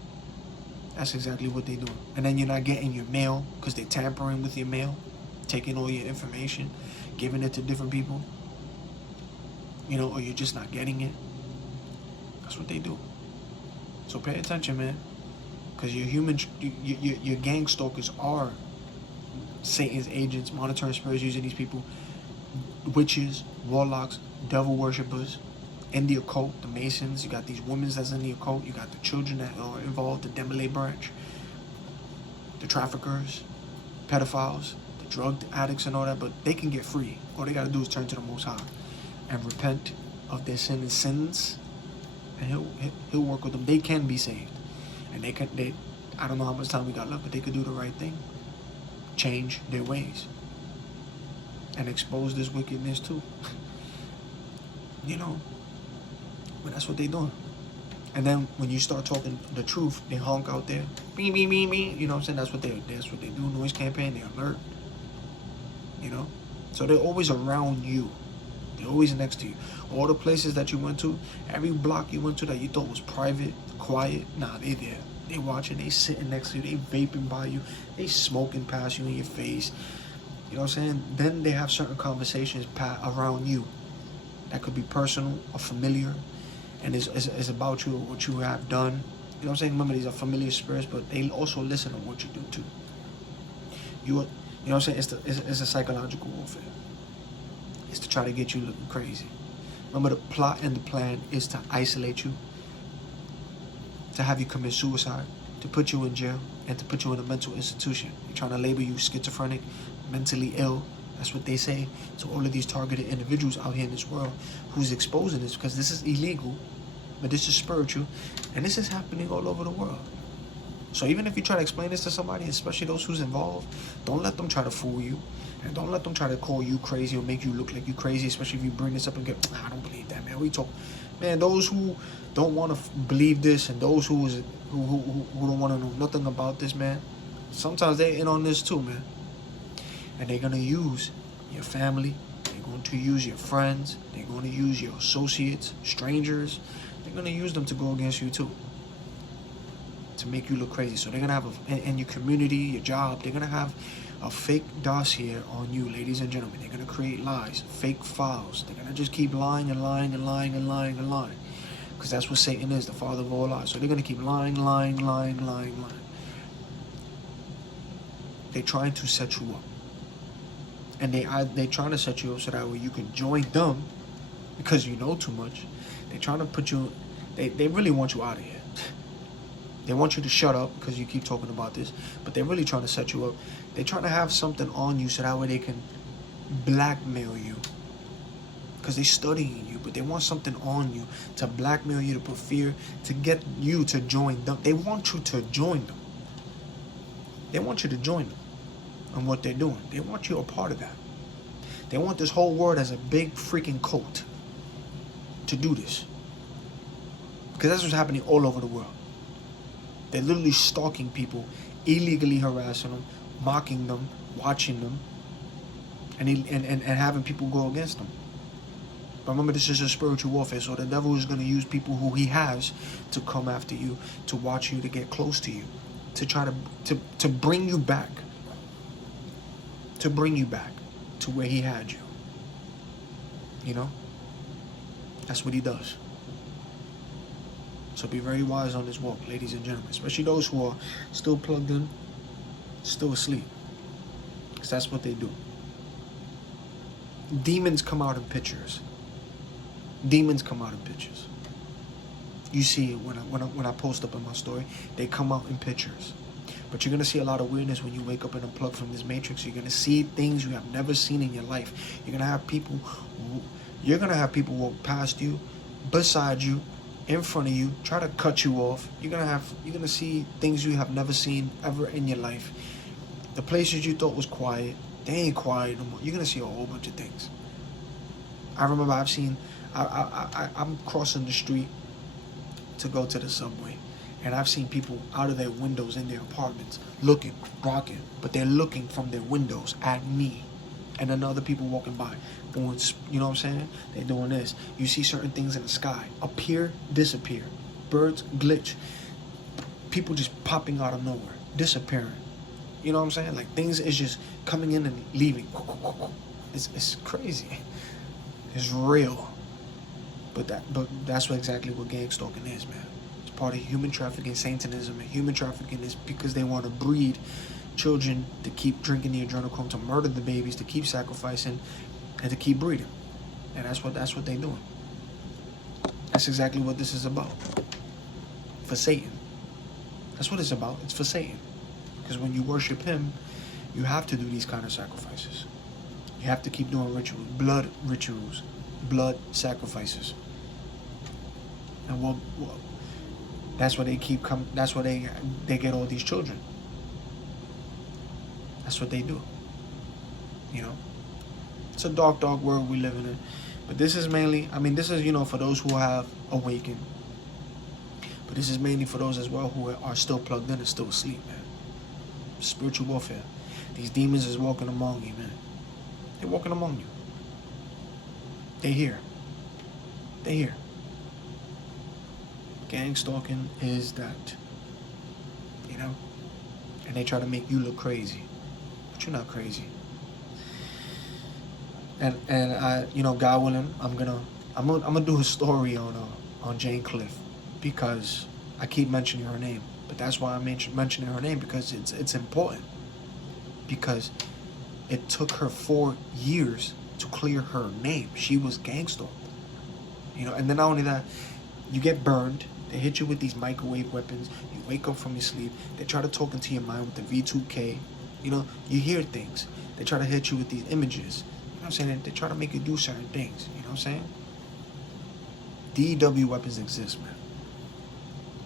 that's exactly what they doing. And then you're not getting your mail because they're tampering with your mail, taking all your information, giving it to different people. You know, or you're just not getting it. That's what they do. So pay attention, man, because your gang stalkers are Satan's agents, monitoring spirits, using these people, witches, warlocks, devil worshippers, in the occult, the Masons. You got these women that's in the occult. You got the children that are involved, the Demolay branch, the traffickers, pedophiles, the drug addicts and all that. But they can get free. All they got to do is turn to the Most High and repent of their sins, and he'll work with them. They can be saved, and I don't know how much time we got left, but they could do the right thing, change their ways, and expose this wickedness too. You know, but that's what they doing. And then when you start talking the truth, they honk out there, me, me, me, me. You know what I'm saying? That's what they do. Noise campaign. They alert. You know, so they're always around you. They're always next to you. All the places that you went to, every block you went to that you thought was private, quiet, nah, they there. They watching, they sitting next to you, they vaping by you, they smoking past you in your face. You know what I'm saying? Then they have certain conversations around you that could be personal or familiar, and it's about you, what you have done. You know what I'm saying? Remember, these are familiar spirits, but they also listen to what you do too. You know what I'm saying? It's a psychological warfare. It's to try to get you looking crazy. Remember, the plot and the plan is to isolate you, to have you commit suicide, to put you in jail, and to put you in a mental institution. They're trying to label you schizophrenic, mentally ill. That's what they say to all of these targeted individuals out here in this world who's exposing this, because this is illegal, but this is spiritual, and this is happening all over the world. So even if you try to explain this to somebody, especially those who's involved, don't let them try to fool you. And don't let them try to call you crazy or make you look like you crazy, especially if you bring this up and get, I don't believe that, man. We talk, man, those who don't want to believe this and those who don't want to know nothing about this, man, sometimes they're in on this too, man. And they're going to use your family. They're going to use your friends. They're going to use your associates, strangers. They're going to use them to go against you too, to make you look crazy. So they're going to have, in your community, your job, they're going to have a fake dossier on you, ladies and gentlemen. They're going to create lies, fake files. They're going to just keep lying and lying and lying and lying and lying. Because that's what Satan is, the father of all lies. So they're going to keep lying. They're trying to set you up. And they trying to set you up so that way you can join them because you know too much. They're trying to put you, they really want you out of here. They want you to shut up because you keep talking about this, but they're really trying to set you up. They're trying to have something on you so that way they can blackmail you, because they're studying you, but they want something on you to blackmail you, to put fear, to get you to join them. They want you to join them. They want you to join them on what they're doing. They want you a part of that. They want this whole world as a big freaking cult to do this, because that's what's happening all over the world. They're literally stalking people, illegally harassing them, mocking them, watching them, and having people go against them. But remember, this is a spiritual warfare, so the devil is going to use people who he has to come after you, to watch you, to get close to you, to try to bring you back, to where he had you. You know? That's what he does. So be very wise on this walk, ladies and gentlemen, especially those who are still plugged in, still asleep, because that's what they do. Demons come out in pictures. Demons come out in pictures. You see it when I post up in my story. They come out in pictures. But you're going to see a lot of weirdness when you wake up and unplug from this matrix. You're going to see things you have never seen in your life. You're going to have people walk past you, beside you, in front of you, try to cut you off. You're gonna see things you have never seen ever in your life. The places you thought was quiet, they ain't quiet no more. You're gonna see a whole bunch of things. I remember I'm crossing the street to go to the subway, and I've seen people out of their windows in their apartments looking, rocking, but they're looking from their windows at me. and then other people walking by. Doing, you know what I'm saying? They're doing this. You see certain things in the sky appear, disappear. Birds glitch. People just popping out of nowhere, disappearing. You know what I'm saying? Like things is just coming in and leaving. It's crazy. It's real. But that's exactly what gang stalking is, man. It's part of human trafficking, Satanism, and human trafficking is because they want to breed children to keep drinking the adrenochrome, to murder the babies, to keep sacrificing, and to keep breeding. And that's what they're doing. That's exactly what this is about. For Satan. That's what it's about. It's for Satan. Because when you worship him, you have to do these kind of sacrifices. You have to keep doing rituals, blood sacrifices. And well, that's why they keep coming. That's why they get all these children. That's what they do. You know, it's a dark world we live in. But this is mainly, this is, for those who have awakened. But this is mainly for those as well who are still plugged in and still asleep, man. Spiritual warfare. These demons is walking among you, man. They're walking among you. They're here. They're here. Gang stalking is that. And they try to make you look crazy. But you're not crazy. And I, God willing, I'm gonna do a story on Jane Cliff, because I keep mentioning her name. But that's why I'm mentioning her name, because it's important. Because it took her 4 years to clear her name. She was gang stalked. And then not only that, you get burned. They hit you with these microwave weapons. You wake up from your sleep. They try to talk into your mind with the V2K. You hear things. They try to hit you with these images. You know what I'm saying? They try to make you do certain things. You know what I'm saying? DEW weapons exist, man.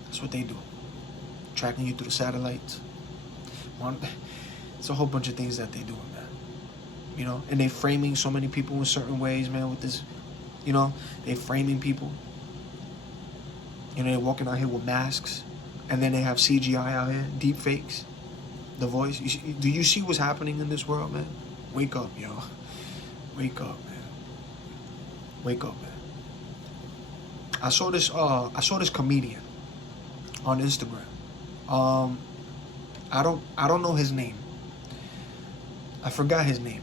That's what they do. Tracking you through the satellites. It's a whole bunch of things that they do, man. And they framing so many people in certain ways, man, with this, they framing people. They're walking out here with masks, and then they have CGI out here, deep fakes, the voice. Do you see what's happening in this world, man? Wake up, yo. Wake up, man. Wake up, man. I saw this comedian on Instagram. I don't know his name. I forgot his name,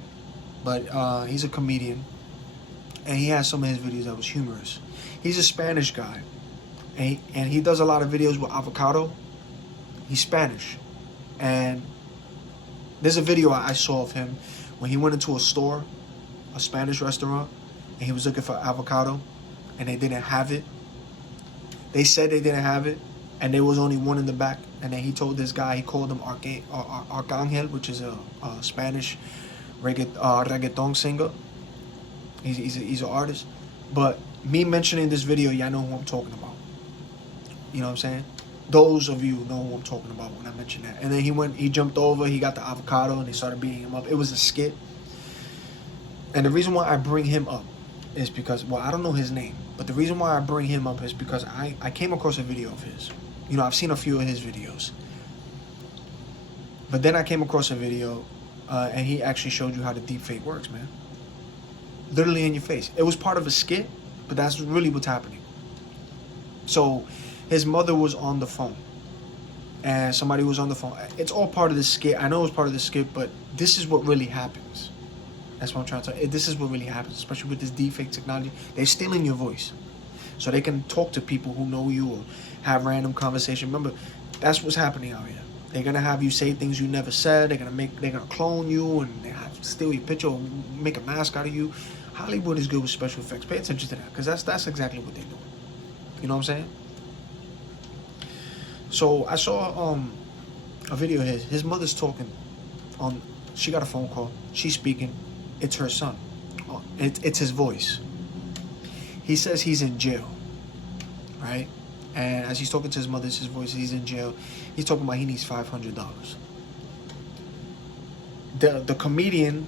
but he's a comedian, and he has some of his videos that was humorous. He's a Spanish guy, and he does a lot of videos with avocado. He's Spanish, and there's a video I saw of him when he went into a store, a Spanish restaurant, and he was looking for avocado, and they didn't have it. They said they didn't have it, and there was only one in the back. And then he told this guy, he called him Arcangel, which is a Spanish reggaeton singer. He's an artist. But me mentioning this video, y'all know who I'm talking about. You know what I'm saying? Those of you know who I'm talking about when I mention that. And then he jumped over, he got the avocado, and they started beating him up. It was a skit. And the reason why I bring him up is because, I don't know his name, but the reason why I bring him up is because I came across a video of his. I've seen a few of his videos. But then I came across a video, and he actually showed you how the deepfake works, man. Literally in your face. It was part of a skit, but that's really what's happening. So, his mother was on the phone. And somebody was on the phone. It's all part of the skit. I know it's part of the skit, but this is what really happens. That's what I'm trying to tell you. This is what really happens, especially with this deepfake technology. They're stealing your voice. So they can talk to people who know you or have random conversation. Remember, that's what's happening out here. They're gonna have you say things you never said. They're gonna clone you, and they have to steal your picture or make a mask out of you. Hollywood is good with special effects. Pay attention to that, because that's exactly what they're doing. You know what I'm saying? So I saw a video of his mother's talking on. She got a phone call. She's speaking. It's her son. It's his voice. He says he's in jail, right? And as he's talking to his mother, it's his voice. He's in jail. He's talking about he needs $500. The comedian,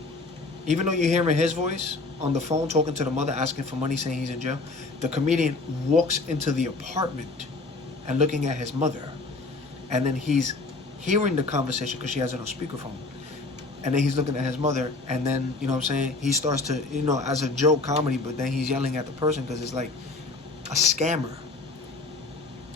even though you're hearing his voice on the phone talking to the mother, asking for money, saying he's in jail, the comedian walks into the apartment and looking at his mother, and then he's hearing the conversation because she has it on speakerphone. And then he's looking at his mother, and then, you know what I'm saying, he starts to, you know, as a joke comedy, but then he's yelling at the person because it's like a scammer.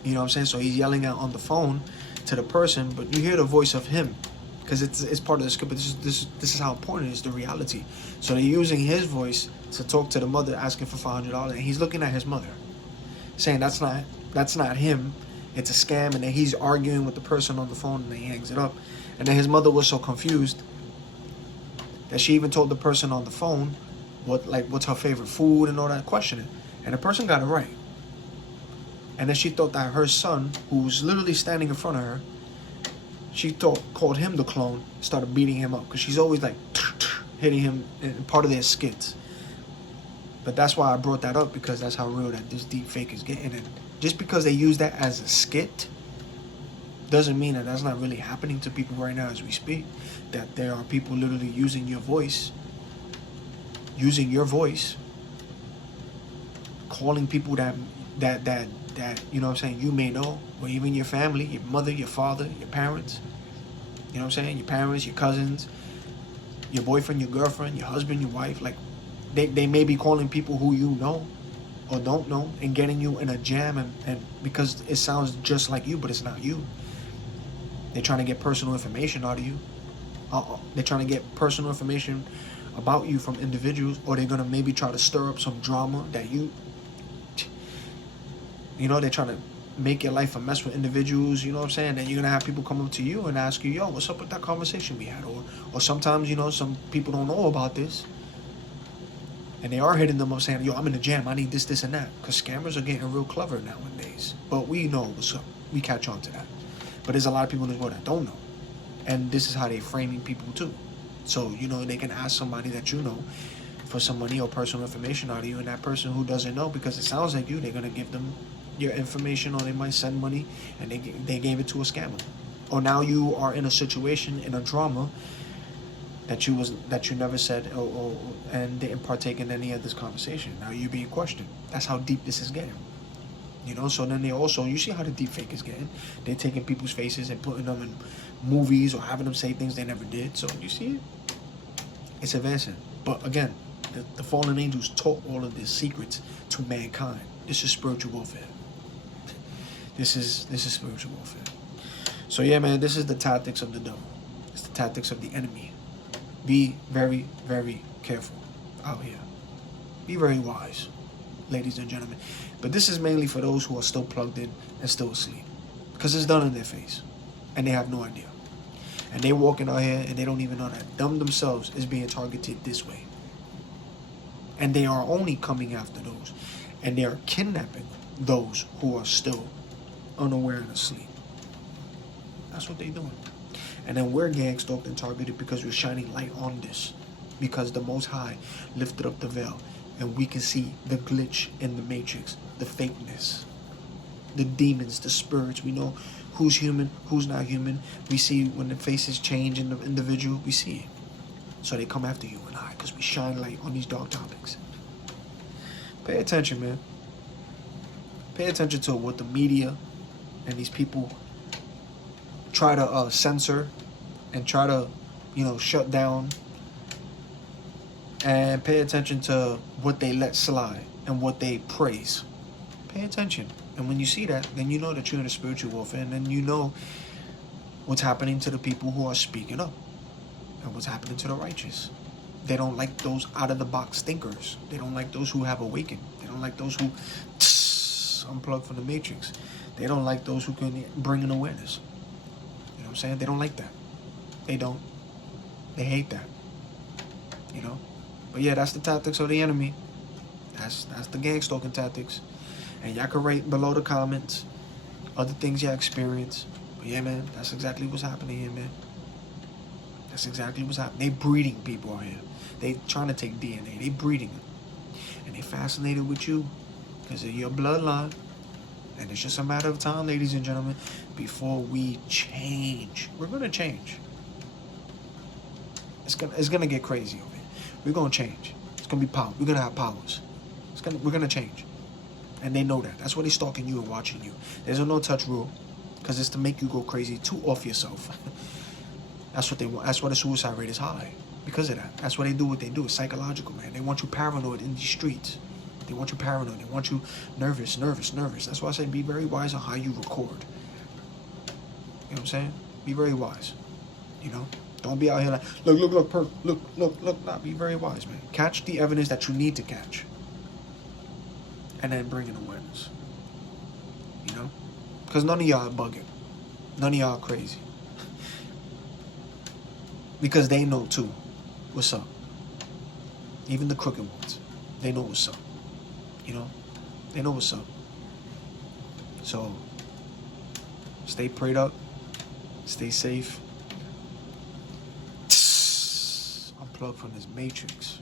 You know what I'm saying? So he's yelling out on the phone to the person, but you hear the voice of him because it's part of the script. But this is how important it is, the reality. So they're using his voice to talk to the mother, asking for $500, and he's looking at his mother, saying that's not him. It's a scam. And then he's arguing with the person on the phone, and then he hangs it up. And then his mother was so confused that she even told the person on the phone what's her favorite food and all that, questioning. And the person got it right. And then she thought that her son, who's literally standing in front of her, called him the clone, started beating him up, because she's always like hitting him in part of their skits. But that's why I brought that up, because that's how real that this deep fake is getting. And just because they use that as a skit doesn't mean that that's not really happening to people right now as we speak. That there are people literally using your voice, calling people that you know what I'm saying, you may know, or even your family, your mother, your father, your parents, you know what I'm saying, your parents, your cousins, your boyfriend, your girlfriend, your husband, your wife. Like they may be calling people who you know or don't know and getting you in a jam, and because it sounds just like you, but it's not you. They're trying to get personal information out of you. They're trying to get personal information about you from individuals, or they're gonna maybe try to stir up some drama that you know, they're trying to make your life a mess with individuals, you know what I'm saying? Then you're going to have people come up to you and ask you, yo, what's up with that conversation we had? Or sometimes, you know, some people don't know about this, and they are hitting them up saying, yo, I'm in the jam, I need this, this, and that. Because scammers are getting real clever nowadays. But we know what's up. We catch on to that. But there's a lot of people in this world that don't know. And this is how they're framing people too. So, you know, they can ask somebody that you know for some money or personal information out of you, and that person who doesn't know, because it sounds like you, they're going to give them your information, or they might send money and they gave it to a scammer. Or now you are in a situation, in a drama that you never said and didn't partake in any of this conversation. Now you're being questioned. That's how deep this is getting. You know, so then they also, you see how the deep fake is getting. They're taking people's faces and putting them in movies or having them say things they never did. So you see it? It's advancing. But again, the fallen angels taught all of these secrets to mankind. This is spiritual warfare. This is spiritual warfare. So yeah, man, this is the tactics of the devil. It's the tactics of the enemy. Be very, very careful out here. Be very wise, ladies and gentlemen. But this is mainly for those who are still plugged in and still asleep, because it's done in their face and they have no idea. And they walking out here and they don't even know that them themselves is being targeted this way. And they are only coming after those, and they are kidnapping those who are still unaware and asleep. That's what they're doing. And then we're gang stalked and targeted because we're shining light on this, because the Most High lifted up the veil and we can see the glitch in the matrix, the fakeness, the demons, the spirits. We know who's human, who's not human. We see when the faces change in the individual, we see it. So they come after you and I, because we shine light on these dark topics. Pay attention, man. Pay attention to what the media and these people try to censor and try to, you know, shut down. And pay attention to what they let slide and what they praise. Pay attention. And when you see that, then you know that you're in a spiritual warfare, and then you know what's happening to the people who are speaking up and what's happening to the righteous. They don't like those out-of-the-box thinkers. They don't like those who have awakened. They don't like those who unplug from the matrix. They don't like those who can bring an awareness. You know what I'm saying? They don't like that. They don't. They hate that. You know? But yeah, that's the tactics of the enemy. That's the gang stalking tactics. And y'all can write below the comments other things y'all experience. But yeah, man, that's exactly what's happening here, man. That's exactly what's happening. They breeding people out here. They trying to take DNA. They breeding them. And they fascinated with you because of your bloodline. And it's just a matter of time, ladies and gentlemen, before we change. We're going to change. It's gonna get crazy over here. We're going to change. It's going to be power. We're going to have powers. We're going to change. And they know that. That's why they're stalking you and watching you. There's a no-touch rule, because it's to make you go crazy, too off yourself. That's what they want. That's why the suicide rate is high. Because of that. That's why they do what they do. It's psychological, man. They want you paranoid in these streets. They want you paranoid. They want you nervous. That's why I say be very wise on how you record. You know what I'm saying? Be very wise. You know? Don't be out here like, look, perp, look. Nah, be very wise, man. Catch the evidence that you need to catch. And then bring in awareness. You know? Because none of y'all are bugging. None of y'all are crazy. Because they know too what's up. Even the crooked ones. They know what's up. You know? They know what's up. So, stay prayed up. Stay safe. Unplug from this matrix.